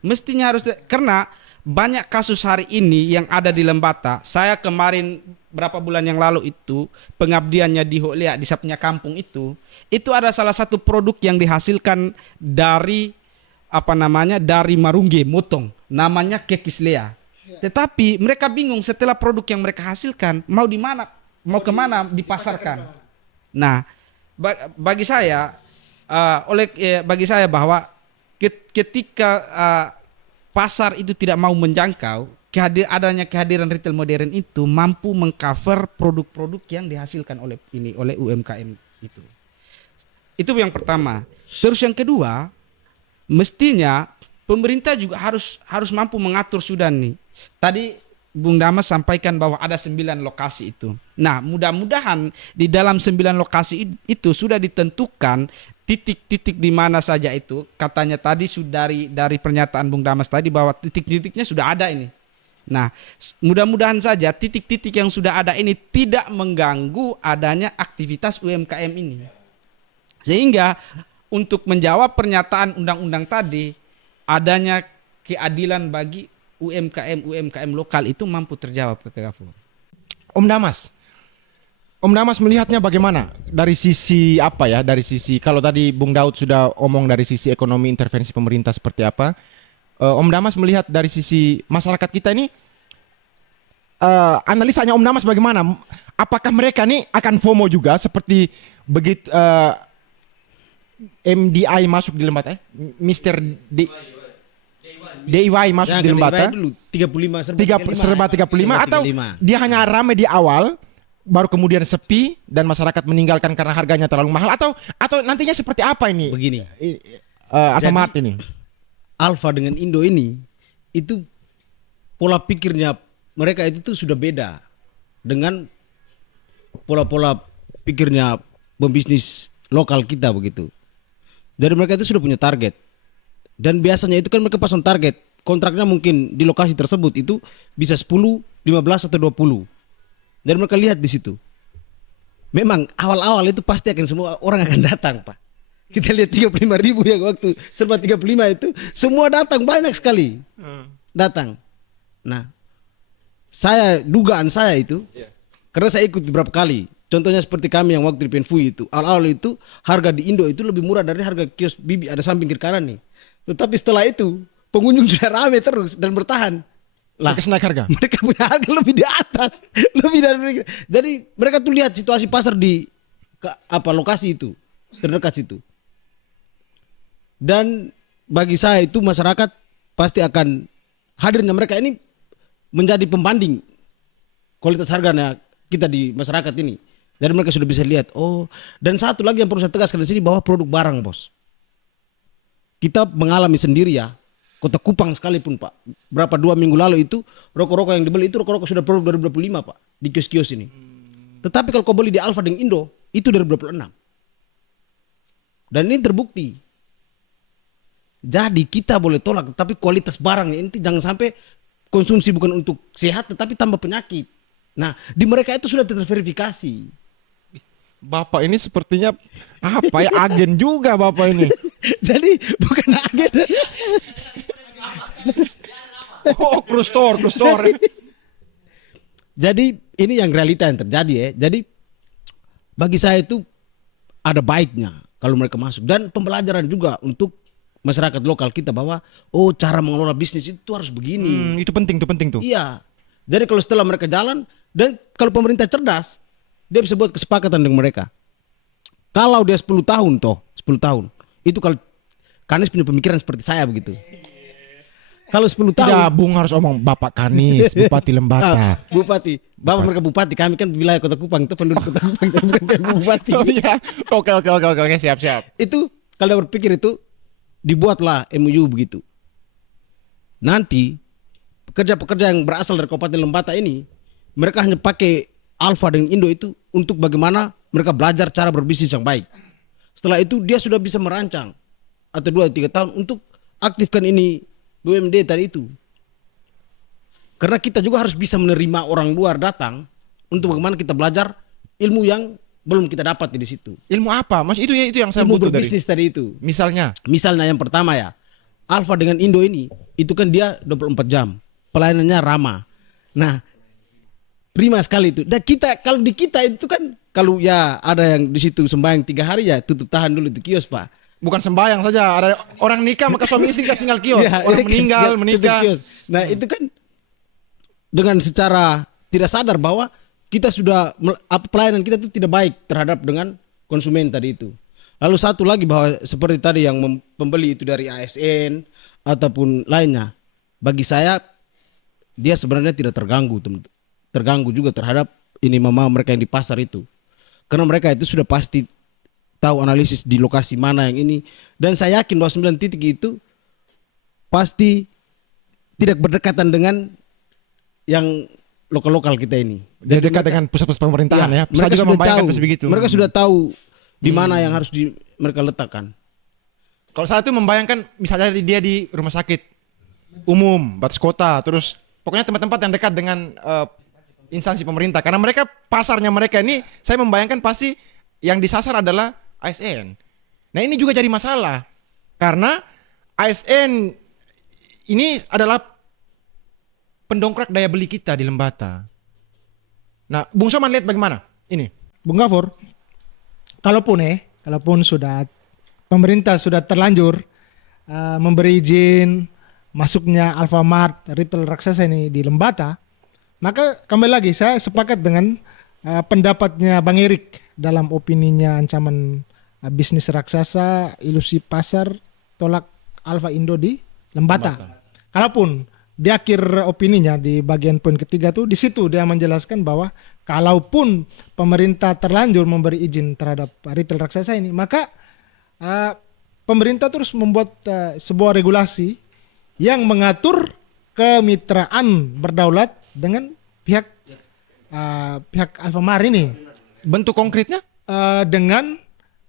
Mestinya harus, karena banyak kasus hari ini yang ada di Lembata. Saya kemarin berapa bulan yang lalu itu pengabdiannya di Holea, di Sapnya Kampung itu ada salah satu produk yang dihasilkan dari dari Marungge Motong, namanya Kekislea. Tetapi mereka bingung setelah produk yang mereka hasilkan mau di mana, mau kemana dipasarkan. Nah, bagi saya bagi saya bahwa ketika pasar itu tidak mau menjangkau, adanya kehadiran retail modern itu mampu mengcover produk-produk yang dihasilkan oleh UMKM itu. Itu yang pertama. Terus yang kedua, mestinya pemerintah juga harus mampu mengatur sudah nih. Tadi Bung Damas sampaikan bahwa ada 9 lokasi itu. Nah, mudah-mudahan di dalam 9 lokasi itu sudah ditentukan titik-titik di mana saja itu. Katanya tadi sudah dari pernyataan Bung Damas tadi bahwa titik-titiknya sudah ada ini. Nah, mudah-mudahan saja titik-titik yang sudah ada ini tidak mengganggu adanya aktivitas UMKM ini. Sehingga untuk menjawab pernyataan undang-undang tadi, adanya keadilan bagi UMKM lokal itu mampu terjawab ke Gafur. Om Damas melihatnya bagaimana dari sisi apa ya? Dari sisi kalau tadi Bung Daud sudah omong dari sisi ekonomi intervensi pemerintah seperti apa? Om Damas melihat dari sisi masyarakat kita ini, analisanya Om Damas bagaimana? Apakah mereka nih akan FOMO juga seperti begitu MDI masuk di Lembata? Mr. DIY masuk di Lembata? Dulu 35 serba 35 atau dia hanya ramai di awal baru kemudian sepi dan masyarakat meninggalkan karena harganya terlalu mahal atau nantinya seperti apa ini? Begini. Alfamart ini. Alfa dengan Indo ini itu pola pikirnya mereka itu tuh sudah beda dengan pola-pola pikirnya pembisnis lokal kita begitu. Jadi mereka itu sudah punya target. Dan biasanya itu kan mereka pasang target. Kontraknya mungkin di lokasi tersebut itu bisa 10, 15 atau 20. Dan mereka lihat di situ. Memang awal-awal itu pasti akan semua orang akan datang, Pak. Kita lihat 35.000 yang waktu serba 35 itu semua datang, banyak sekali. Datang. Nah, dugaan saya itu karena saya ikut beberapa kali. Contohnya seperti kami yang waktu di Penfui itu. Awal-awal itu harga di Indo itu lebih murah dari harga kios Bibi ada samping kiri kanan nih. Tetapi setelah itu pengunjung sudah ramai terus dan bertahan. Lah, Mereka naik harga. mereka punya harga lebih di atas, lebih dari mereka. Jadi mereka tuh lihat situasi pasar di lokasi itu terdekat situ. Dan bagi saya itu masyarakat pasti akan hadirnya mereka ini menjadi pembanding kualitas harganya kita di masyarakat ini. Dan mereka sudah bisa lihat. Oh, dan satu lagi yang perlu saya tegaskan di sini bahwa produk barang, bos. Kita mengalami sendiri ya. Kota Kupang sekalipun, Pak. Berapa 2 minggu lalu itu rokok-rokok yang dibeli itu rokok-rokok sudah produk 2025, Pak, di kios-kios ini. Tetapi kalau kau beli di Alfa dengan Indo itu 2026. Dan ini terbukti. Jadi kita boleh tolak, tapi kualitas barangnya ini jangan sampai konsumsi bukan untuk sehat tetapi tambah penyakit. Nah, di mereka itu sudah terverifikasi. Bapak ini sepertinya apa ya, agen juga Bapak ini. Jadi bukan agen. Oh, cruise store. Jadi ini yang realita yang terjadi ya. Jadi bagi saya itu ada baiknya kalau mereka masuk dan pembelajaran juga untuk masyarakat lokal kita bahwa cara mengelola bisnis itu harus begini. Itu penting tuh. Iya. Jadi kalau setelah mereka jalan dan kalau pemerintah cerdas, dia bisa buat kesepakatan dengan mereka. Kalau dia 10 tahun, itu kalau Kanis punya pemikiran seperti saya begitu. Kalau 10 tahun. Tidak, Bung harus omong Bapak Kanis, Bupati Lembata. Bupati. Bapak mereka bupati, kami kan wilayah Kota Kupang, itu penduduk Kota Kupang, bukan bupati. Oh iya. Oke, siap. Itu kalau dia berpikir itu dibuatlah MOU begitu. Nanti pekerja-pekerja yang berasal dari Kabupaten Lembata ini, mereka hanya pakai Alfa dengan Indo itu untuk bagaimana mereka belajar cara berbisnis yang baik. Setelah itu dia sudah bisa merancang atau 2-3 tahun untuk aktifkan ini BUMD tadi itu. Karena kita juga harus bisa menerima orang luar datang untuk bagaimana kita belajar ilmu yang belum kita dapat di situ. Ilmu apa? Mas itu yang saya Ilmu butuh berbisnis tadi itu. Misalnya Misalnya yang pertama ya, Alfa dengan Indo ini, itu kan dia 24 jam. Pelayanannya ramah. Nah, prima sekali itu. Dan kalau di kita itu kan, kalau ya ada yang di situ sembahyang 3 hari ya tutup tahan dulu di kios, Pak. bukan sembahyang saja, ada orang nikah maka suami istri kasih tinggal kios. Ya, Orang meninggal, tutup menikah. kios. Nah, itu kan dengan secara tidak sadar bahwa kita sudah pelayanan kita itu tidak baik terhadap dengan konsumen tadi itu. Lalu satu lagi bahwa seperti tadi yang pembeli itu dari ASN ataupun lainnya, bagi saya dia sebenarnya tidak terganggu, terganggu juga terhadap ini mama mereka yang di pasar itu, karena mereka itu sudah pasti tahu analisis di lokasi mana yang ini, dan saya yakin bahwa 9 titik itu pasti tidak berdekatan dengan yang lokal-lokal kita ini. Jadi dekat dengan pusat-pusat pemerintahan ya. Bisa Mereka juga sudah membayangkan tahu, begitu. mereka sudah tahu di mana yang harus mereka letakkan. Kalau saya tuh membayangkan misalnya dia di rumah sakit umum, batas kota, terus pokoknya tempat-tempat yang dekat dengan instansi pemerintah. Karena mereka pasarnya mereka ini, saya membayangkan pasti yang disasar adalah ASN. Nah ini juga jadi masalah. Karena ASN ini adalah pendongkrak daya beli kita di Lembata. Nah Bung Soman lihat bagaimana ini? Bung Gafur, kalaupun sudah pemerintah sudah terlanjur memberi izin masuknya Alfamart retail raksasa ini di Lembata, maka kembali lagi saya sepakat dengan pendapatnya Bang Erik dalam opininya ancaman bisnis raksasa, ilusi pasar, tolak Alfa Indo di Lembata. Kalaupun di akhir opininya di bagian poin ketiga tuh di situ dia menjelaskan bahwa kalaupun pemerintah terlanjur memberi izin terhadap retail raksasa ini, maka pemerintah terus membuat sebuah regulasi yang mengatur kemitraan berdaulat dengan pihak Alfamart ini. Bentuk konkretnya? Dengan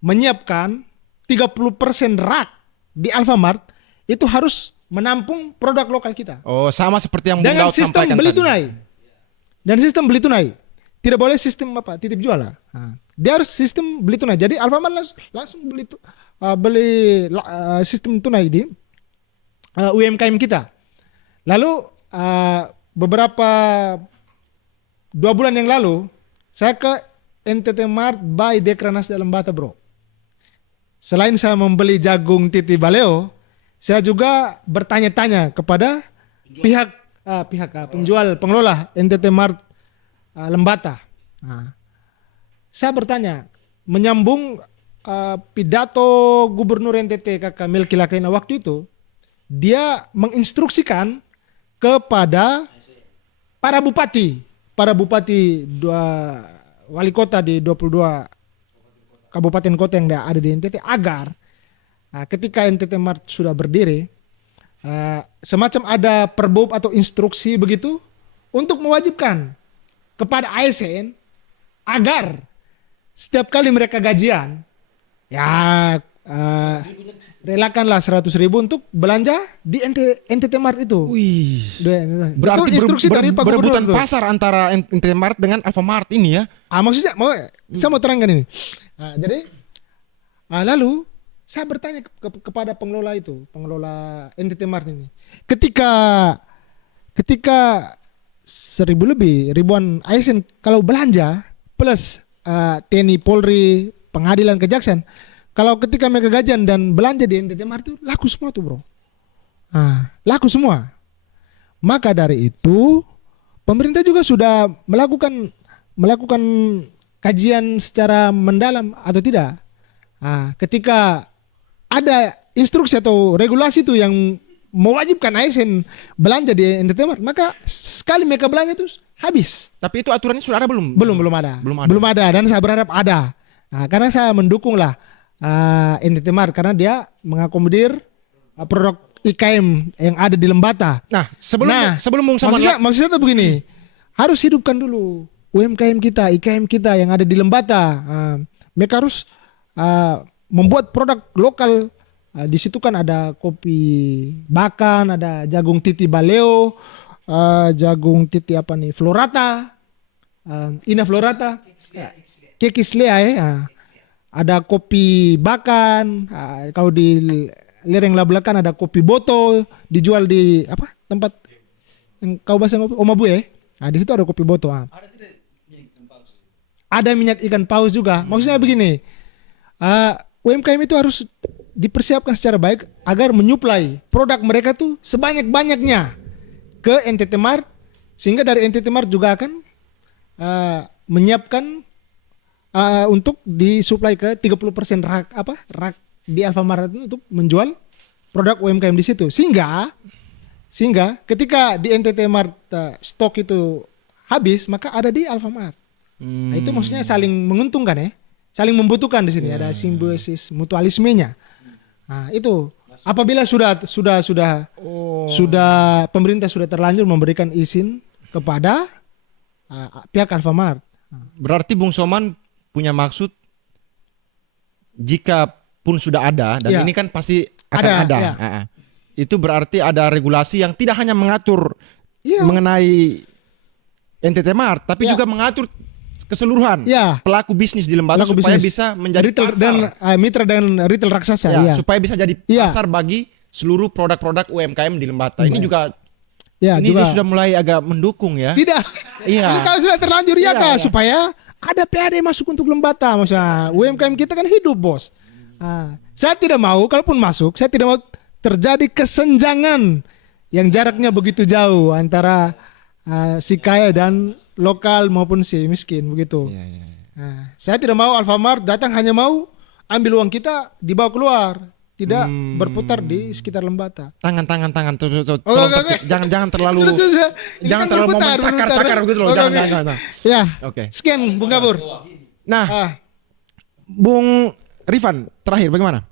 menyiapkan 30% rak di Alfamart itu harus menampung produk lokal kita. Oh, sama seperti yang Bung Dengan Daud sistem sampaikan beli tadi. tunai. Dan sistem beli tunai. Tidak boleh sistem titip jual lah. Dia harus sistem beli tunai. Jadi Alfamart langsung beli sistem tunai di UMKM kita. Lalu beberapa 2 bulan yang lalu saya ke NTT Mart by Dekranas dalam Lembata, bro. Selain saya membeli jagung titi baleo, saya juga bertanya-tanya kepada pihak pengelola NTT Mart Lembata. Saya bertanya, menyambung pidato Gubernur NTT Kakak Melki Lakaina waktu itu, dia menginstruksikan kepada para bupati wali kota di 22 kabupaten kota yang ada di NTT agar ketika NTT Mart sudah berdiri, semacam ada perbub atau instruksi begitu untuk mewajibkan kepada ASN agar setiap kali mereka gajian, ya relakanlah 100.000 untuk belanja di NTT Mart itu. Wih. Berarti Berarti instruksi dari Pak berebutan Gubernur tuh. pasar antara NTT Mart dengan Alfamart ini ya. Maksudnya saya mau terangkan ini. Jadi lalu saya bertanya kepada pengelola NTT Mart ini. Ketika 1.000 lebih ribuan ASN kalau belanja plus TNI, Polri, pengadilan, kejaksaan, kalau ketika mereka gajian dan belanja di NTT Mart itu laku semua tuh, bro. Laku semua. Maka dari itu pemerintah juga sudah melakukan kajian secara mendalam atau tidak. Ketika ada instruksi atau regulasi itu yang mewajibkan ASN belanja di NTT Mart, maka sekali mereka belanja itu habis. Tapi itu aturannya sudah ada belum? Belum ada. Belum ada dan saya berharap ada. Karena saya mendukung lah NTT Mart karena dia mengakomodir produk IKM yang ada di Lembata. Nah, sebelum Bung Soman maksudnya tuh begini, harus hidupkan dulu UMKM kita, IKM kita yang ada di Lembata. Mereka harus membuat produk lokal. Di situ kan ada kopi Bakan, ada jagung titi baleo, jagung titi Florata, Ina Florata, Kekis Lea ya. Ada kopi Bakan, kalau di lereng Lablakan ada kopi Boto dijual di tempat yang kau bahasa Omabu ya. Di situ ada kopi Boto. Ada minyak ikan paus juga. Maksudnya begini, UMKM itu harus dipersiapkan secara baik agar menyuplai produk mereka tuh sebanyak-banyaknya ke NTT Mart Sehingga dari NTT Mart juga akan menyiapkan untuk disuplai ke 30% rak di Alfamart itu untuk menjual produk UMKM di situ. Sehingga ketika di NTT Mart stok itu habis, maka ada di Alfamart. Nah, itu maksudnya saling menguntungkan ya. Saling membutuhkan di sini, ada simbiosis mutualismenya. Nah, itu apabila sudah pemerintah sudah terlanjur memberikan izin kepada pihak Alfamart. Berarti Bung Soman punya maksud jika pun sudah ada dan Ya. ini kan pasti akan ada. Ya. Itu berarti ada regulasi yang tidak hanya mengatur Iya. mengenai NTT Mart, tapi Ya. juga mengatur keseluruhan Ya. pelaku bisnis di Lembata Pelaku supaya bisnis. bisa menjadi retail pasar. dan mitra dan retail raksasa. Ya, Ya. supaya bisa jadi Iya. pasar bagi seluruh produk-produk UMKM di Lembata. Ini juga Ya, ini juga. dia sudah mulai agak mendukung ya. Tidak. Iya. Ini kalau sudah terlanjur ya Iya, Kak, iya. supaya ada PAD masuk untuk Lembata. Maksudnya UMKM kita kan hidup, Bos. Saya tidak mau, kalaupun masuk, saya tidak mau terjadi kesenjangan yang jaraknya begitu jauh antara si kaya dan lokal maupun si miskin begitu. Iya, Saya tidak mau Alfamart datang hanya mau ambil uang kita dibawa keluar, tidak berputar di sekitar Lembata. Tangan. Tuh, Oke, tolong oke. jangan terlalu Sudah. Ini jangan kan terlalu mau berputar. mencakar-cakar begitu loh. Oke, Jangan. Ya. Oke. Sekian Bung Gabur. Nah, Ah, Bung Rifan, terakhir bagaimana?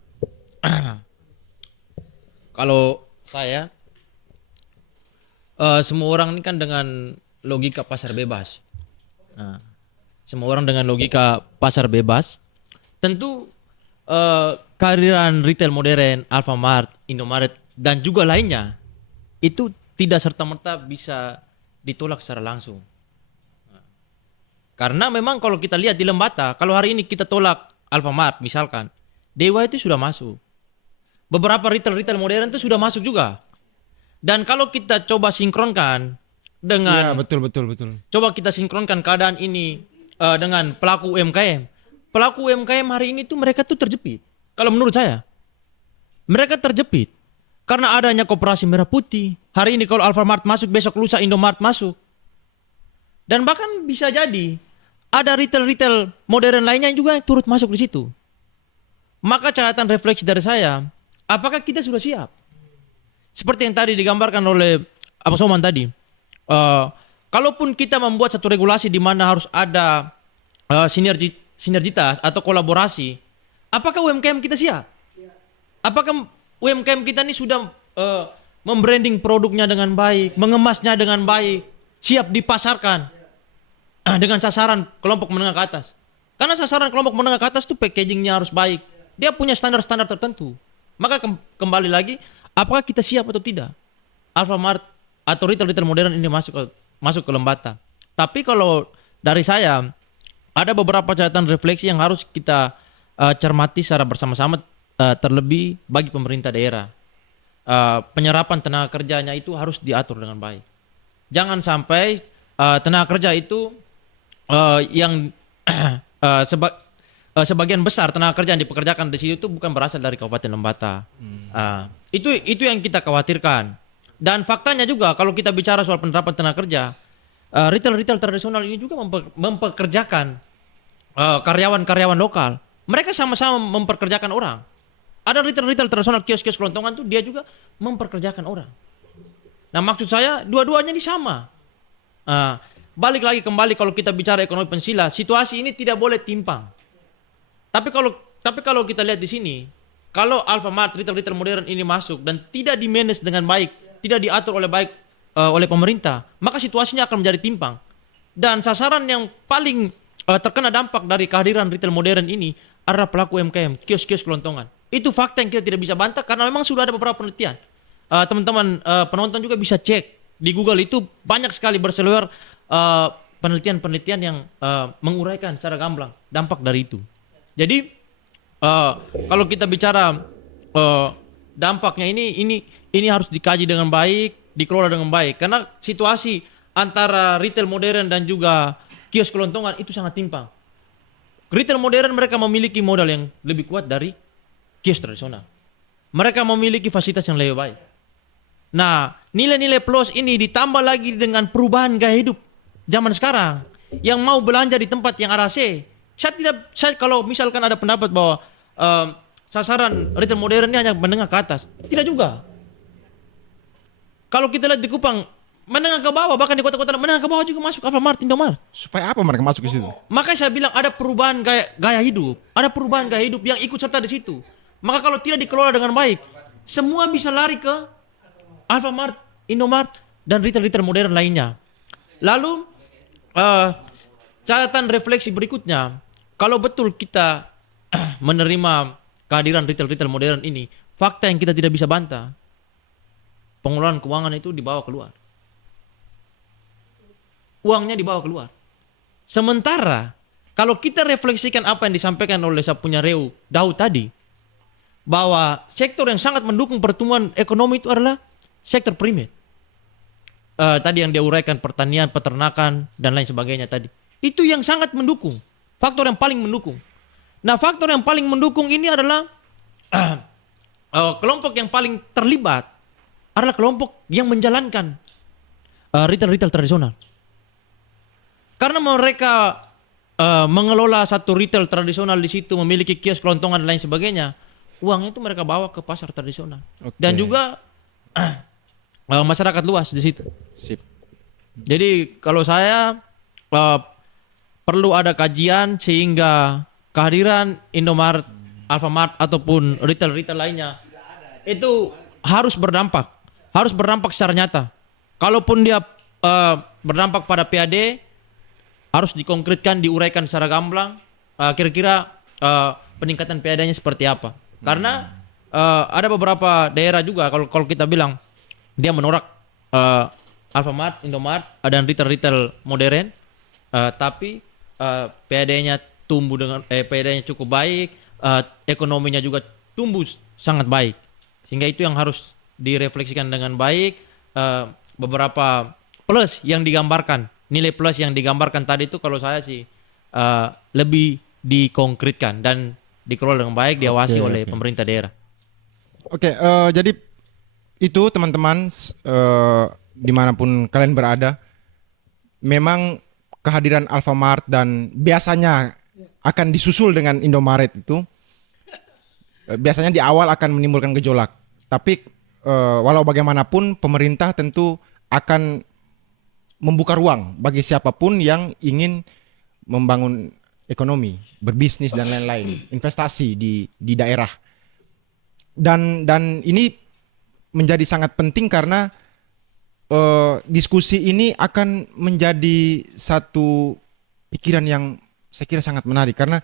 Kalau saya semua orang ini kan dengan logika pasar bebas. Nah, semua orang dengan logika pasar bebas. Tentu kehadiran retail modern, Alfamart, Indomaret dan juga lainnya itu tidak serta-merta bisa ditolak secara langsung. Nah, karena memang kalau kita lihat di Lembata, kalau hari ini kita tolak Alfamart misalkan, Dewa itu sudah masuk. Beberapa retail modern itu sudah masuk juga. Dan kalau kita coba sinkronkan dengan Iya, betul. coba kita sinkronkan keadaan ini dengan pelaku UMKM. Pelaku UMKM hari ini tuh mereka tuh terjepit. Kalau menurut saya, mereka terjepit karena adanya koperasi merah putih. Hari ini kalau Alfamart masuk, besok lusa Indomart masuk. Dan bahkan bisa jadi ada retail modern lainnya yang juga turut masuk di situ. Maka catatan refleksi dari saya, apakah kita sudah siap? Seperti yang tadi digambarkan oleh Abang Soman tadi. Kalaupun kita membuat satu regulasi di mana harus ada sinergitas atau kolaborasi, apakah UMKM kita siap? Apakah UMKM kita ini sudah membranding produknya dengan baik, mengemasnya dengan baik, siap dipasarkan dengan sasaran kelompok menengah ke atas? Karena sasaran kelompok menengah ke atas itu packagingnya harus baik. Dia punya standar-standar tertentu. Maka kembali lagi, apakah kita siap atau tidak? Alfamart atau retail modern ini masuk ke Lembata. Tapi kalau dari saya, ada beberapa catatan refleksi yang harus kita cermati secara bersama-sama, terlebih bagi pemerintah daerah. Penyerapan tenaga kerjanya itu harus diatur dengan baik. Jangan sampai tenaga kerja itu yang sebagian besar tenaga kerja yang dipekerjakan di situ itu bukan berasal dari Kabupaten Lembata. Itu yang kita khawatirkan. Dan faktanya juga kalau kita bicara soal penerapan tenaga kerja, retail tradisional ini juga mempekerjakan karyawan-karyawan lokal. Mereka sama-sama memperkerjakan orang. Ada retail tradisional, kios-kios kelontongan tuh dia juga memperkerjakan orang. Nah, maksud saya dua-duanya ini sama. Balik lagi kembali kalau kita bicara ekonomi pensila, situasi ini tidak boleh timpang. Tapi kalau kita lihat di sini, kalau Alfamart retail modern ini masuk dan tidak di-manage dengan baik, tidak diatur oleh pemerintah, maka situasinya akan menjadi timpang. Dan sasaran yang paling terkena dampak dari kehadiran retail modern ini adalah pelaku UMKM, kios-kios kelontongan. Itu fakta yang kita tidak bisa bantah karena memang sudah ada beberapa penelitian. Teman-teman penonton juga bisa cek di Google, itu banyak sekali berseliwer penelitian-penelitian yang menguraikan secara gamblang dampak dari itu. Jadi kalau kita bicara dampaknya ini harus dikaji dengan baik, dikelola dengan baik karena situasi antara retail modern dan juga kios kelontongan itu sangat timpang. Retail modern mereka memiliki modal yang lebih kuat dari kios tradisional. Mereka memiliki fasilitas yang lebih baik. Nah, nilai-nilai plus ini ditambah lagi dengan perubahan gaya hidup zaman sekarang yang mau belanja di tempat yang AC, saya kalau misalkan ada pendapat bahwa sasaran retail modern ini hanya menengah ke atas, tidak juga. Kalau kita lihat di Kupang, menengah ke bawah, bahkan di kota-kota menengah ke bawah juga masuk Alfamart, Indomaret. Supaya apa mereka masuk ke situ? Makanya saya bilang ada perubahan gaya hidup, ada perubahan gaya hidup yang ikut serta di situ. Maka kalau tidak dikelola dengan baik, semua bisa lari ke Alfamart, Indomart, dan retail-retail modern lainnya. Lalu catatan refleksi berikutnya, kalau betul kita menerima kehadiran retail-retail modern ini, fakta yang kita tidak bisa bantah, pengelolaan keuangan itu dibawa keluar. Uangnya dibawa keluar. Sementara kalau kita refleksikan apa yang disampaikan oleh Sapunya Reu Daud tadi, bahwa sektor yang sangat mendukung pertumbuhan ekonomi itu adalah sektor primer. Tadi yang dia uraikan, pertanian, peternakan, dan lain sebagainya tadi. Itu yang sangat mendukung. Faktor yang paling mendukung. Nah, faktor yang paling mendukung ini adalah kelompok yang paling terlibat adalah kelompok yang menjalankan retail-retail tradisional. Karena mereka mengelola satu retail tradisional di situ, memiliki kios kelontongan dan lain sebagainya, uangnya itu mereka bawa ke pasar tradisional. Oke. Dan juga masyarakat luas di situ. Sip. Jadi kalau saya perlu ada kajian sehingga kehadiran Indomaret, Alfamart ataupun retail-retail lainnya itu harus berdampak secara nyata. Kalaupun dia berdampak pada PAD, harus dikonkretkan, diuraikan secara gamblang, kira-kira peningkatan PAD-nya seperti apa. Karena ada beberapa daerah juga kalau kita bilang dia menolak Alfamart, Indomart dan retail-retail modern, tapi PAD-nya tumbuh dengan PAD-nya cukup baik, ekonominya juga tumbuh sangat baik. Sehingga itu yang harus direfleksikan dengan baik. Beberapa plus yang digambarkan, nilai plus yang digambarkan tadi itu kalau saya sih lebih dikonkretkan dan dikelola dengan baik, diawasi oleh pemerintah daerah. Oke, jadi itu teman-teman dimanapun kalian berada, memang kehadiran Alfamart dan biasanya akan disusul dengan Indomaret itu biasanya di awal akan menimbulkan gejolak. Tapi walau bagaimanapun pemerintah tentu akan membuka ruang bagi siapapun yang ingin membangun ekonomi, berbisnis dan lain-lain, investasi di daerah. Dan ini menjadi sangat penting karena diskusi ini akan menjadi satu pikiran yang saya kira sangat menarik karena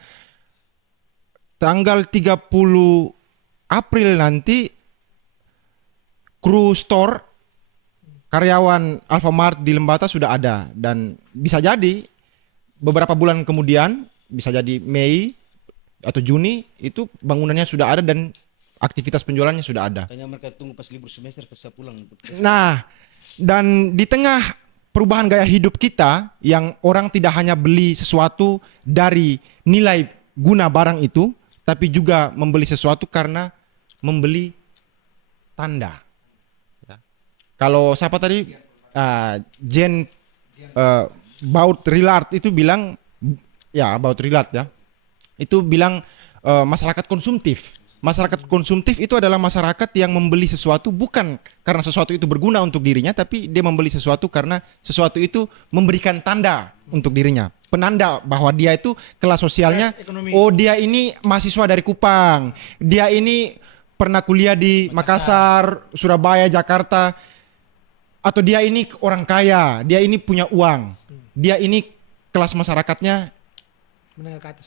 tanggal 30 April nanti kru store karyawan Alfamart di Lembata sudah ada dan bisa jadi beberapa bulan kemudian, bisa jadi Mei atau Juni itu bangunannya sudah ada dan aktivitas penjualannya sudah ada. Kayaknya mereka tunggu pas libur semester bisa pulang. Nah, dan di tengah perubahan gaya hidup kita yang orang tidak hanya beli sesuatu dari nilai guna barang itu, tapi juga membeli sesuatu karena membeli tanda. Ya. Kalau siapa tadi? Jen Baudrillard itu bilang, ya Baudrillard ya, itu bilang masyarakat konsumtif. Masyarakat konsumtif itu adalah masyarakat yang membeli sesuatu bukan karena sesuatu itu berguna untuk dirinya, tapi dia membeli sesuatu karena sesuatu itu memberikan tanda untuk dirinya. Penanda bahwa dia itu kelas sosialnya, oh dia ini mahasiswa dari Kupang, dia ini pernah kuliah di Makassar, Surabaya, Jakarta, atau dia ini orang kaya, dia ini punya uang, dia ini kelas masyarakatnya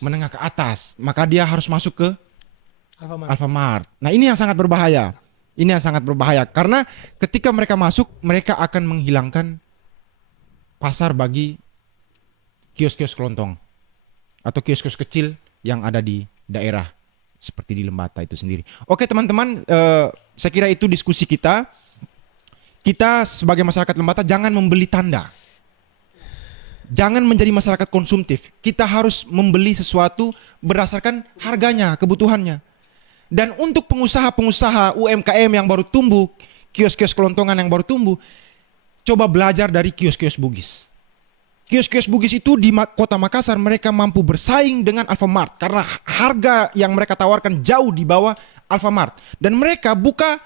menengah ke atas, maka dia harus masuk ke Alfamart. Nah ini yang sangat berbahaya. Ini yang sangat berbahaya karena ketika mereka masuk, mereka akan menghilangkan pasar bagi kios-kios kelontong atau kios-kios kecil yang ada di daerah seperti di Lembata itu sendiri. Oke teman-teman, saya kira itu diskusi kita. Kita sebagai masyarakat Lembata jangan membeli tanda. Jangan menjadi masyarakat konsumtif. Kita harus membeli sesuatu berdasarkan harganya, kebutuhannya. Dan untuk pengusaha-pengusaha UMKM yang baru tumbuh, kios-kios kelontongan yang baru tumbuh, coba belajar dari kios-kios Bugis. Kios-kios Bugis itu di kota Makassar mereka mampu bersaing dengan Alfamart karena harga yang mereka tawarkan jauh di bawah Alfamart. Dan mereka buka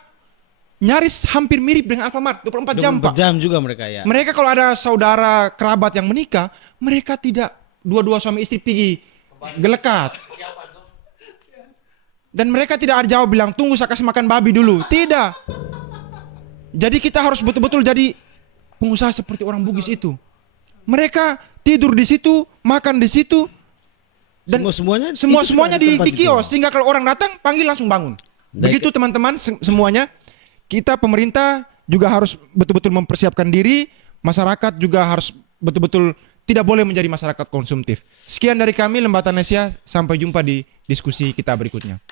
nyaris hampir mirip dengan Alfamart 24 jam, Pak. 24 jam juga mereka ya. Mereka kalau ada saudara kerabat yang menikah, mereka tidak dua-dua suami istri pergi gelekat. Dan mereka tidak ada jawab bilang, tunggu saya kasih makan babi dulu. Tidak. Jadi kita harus betul-betul jadi pengusaha seperti orang Bugis itu. Mereka tidur di situ, makan di situ, dan semuanya di kios. Sehingga kalau orang datang, panggil langsung bangun. Begitu teman-teman semuanya. Kita pemerintah juga harus betul-betul mempersiapkan diri. Masyarakat juga harus betul-betul tidak boleh menjadi masyarakat konsumtif. Sekian dari kami Lembata Nesia. Sampai jumpa di diskusi kita berikutnya.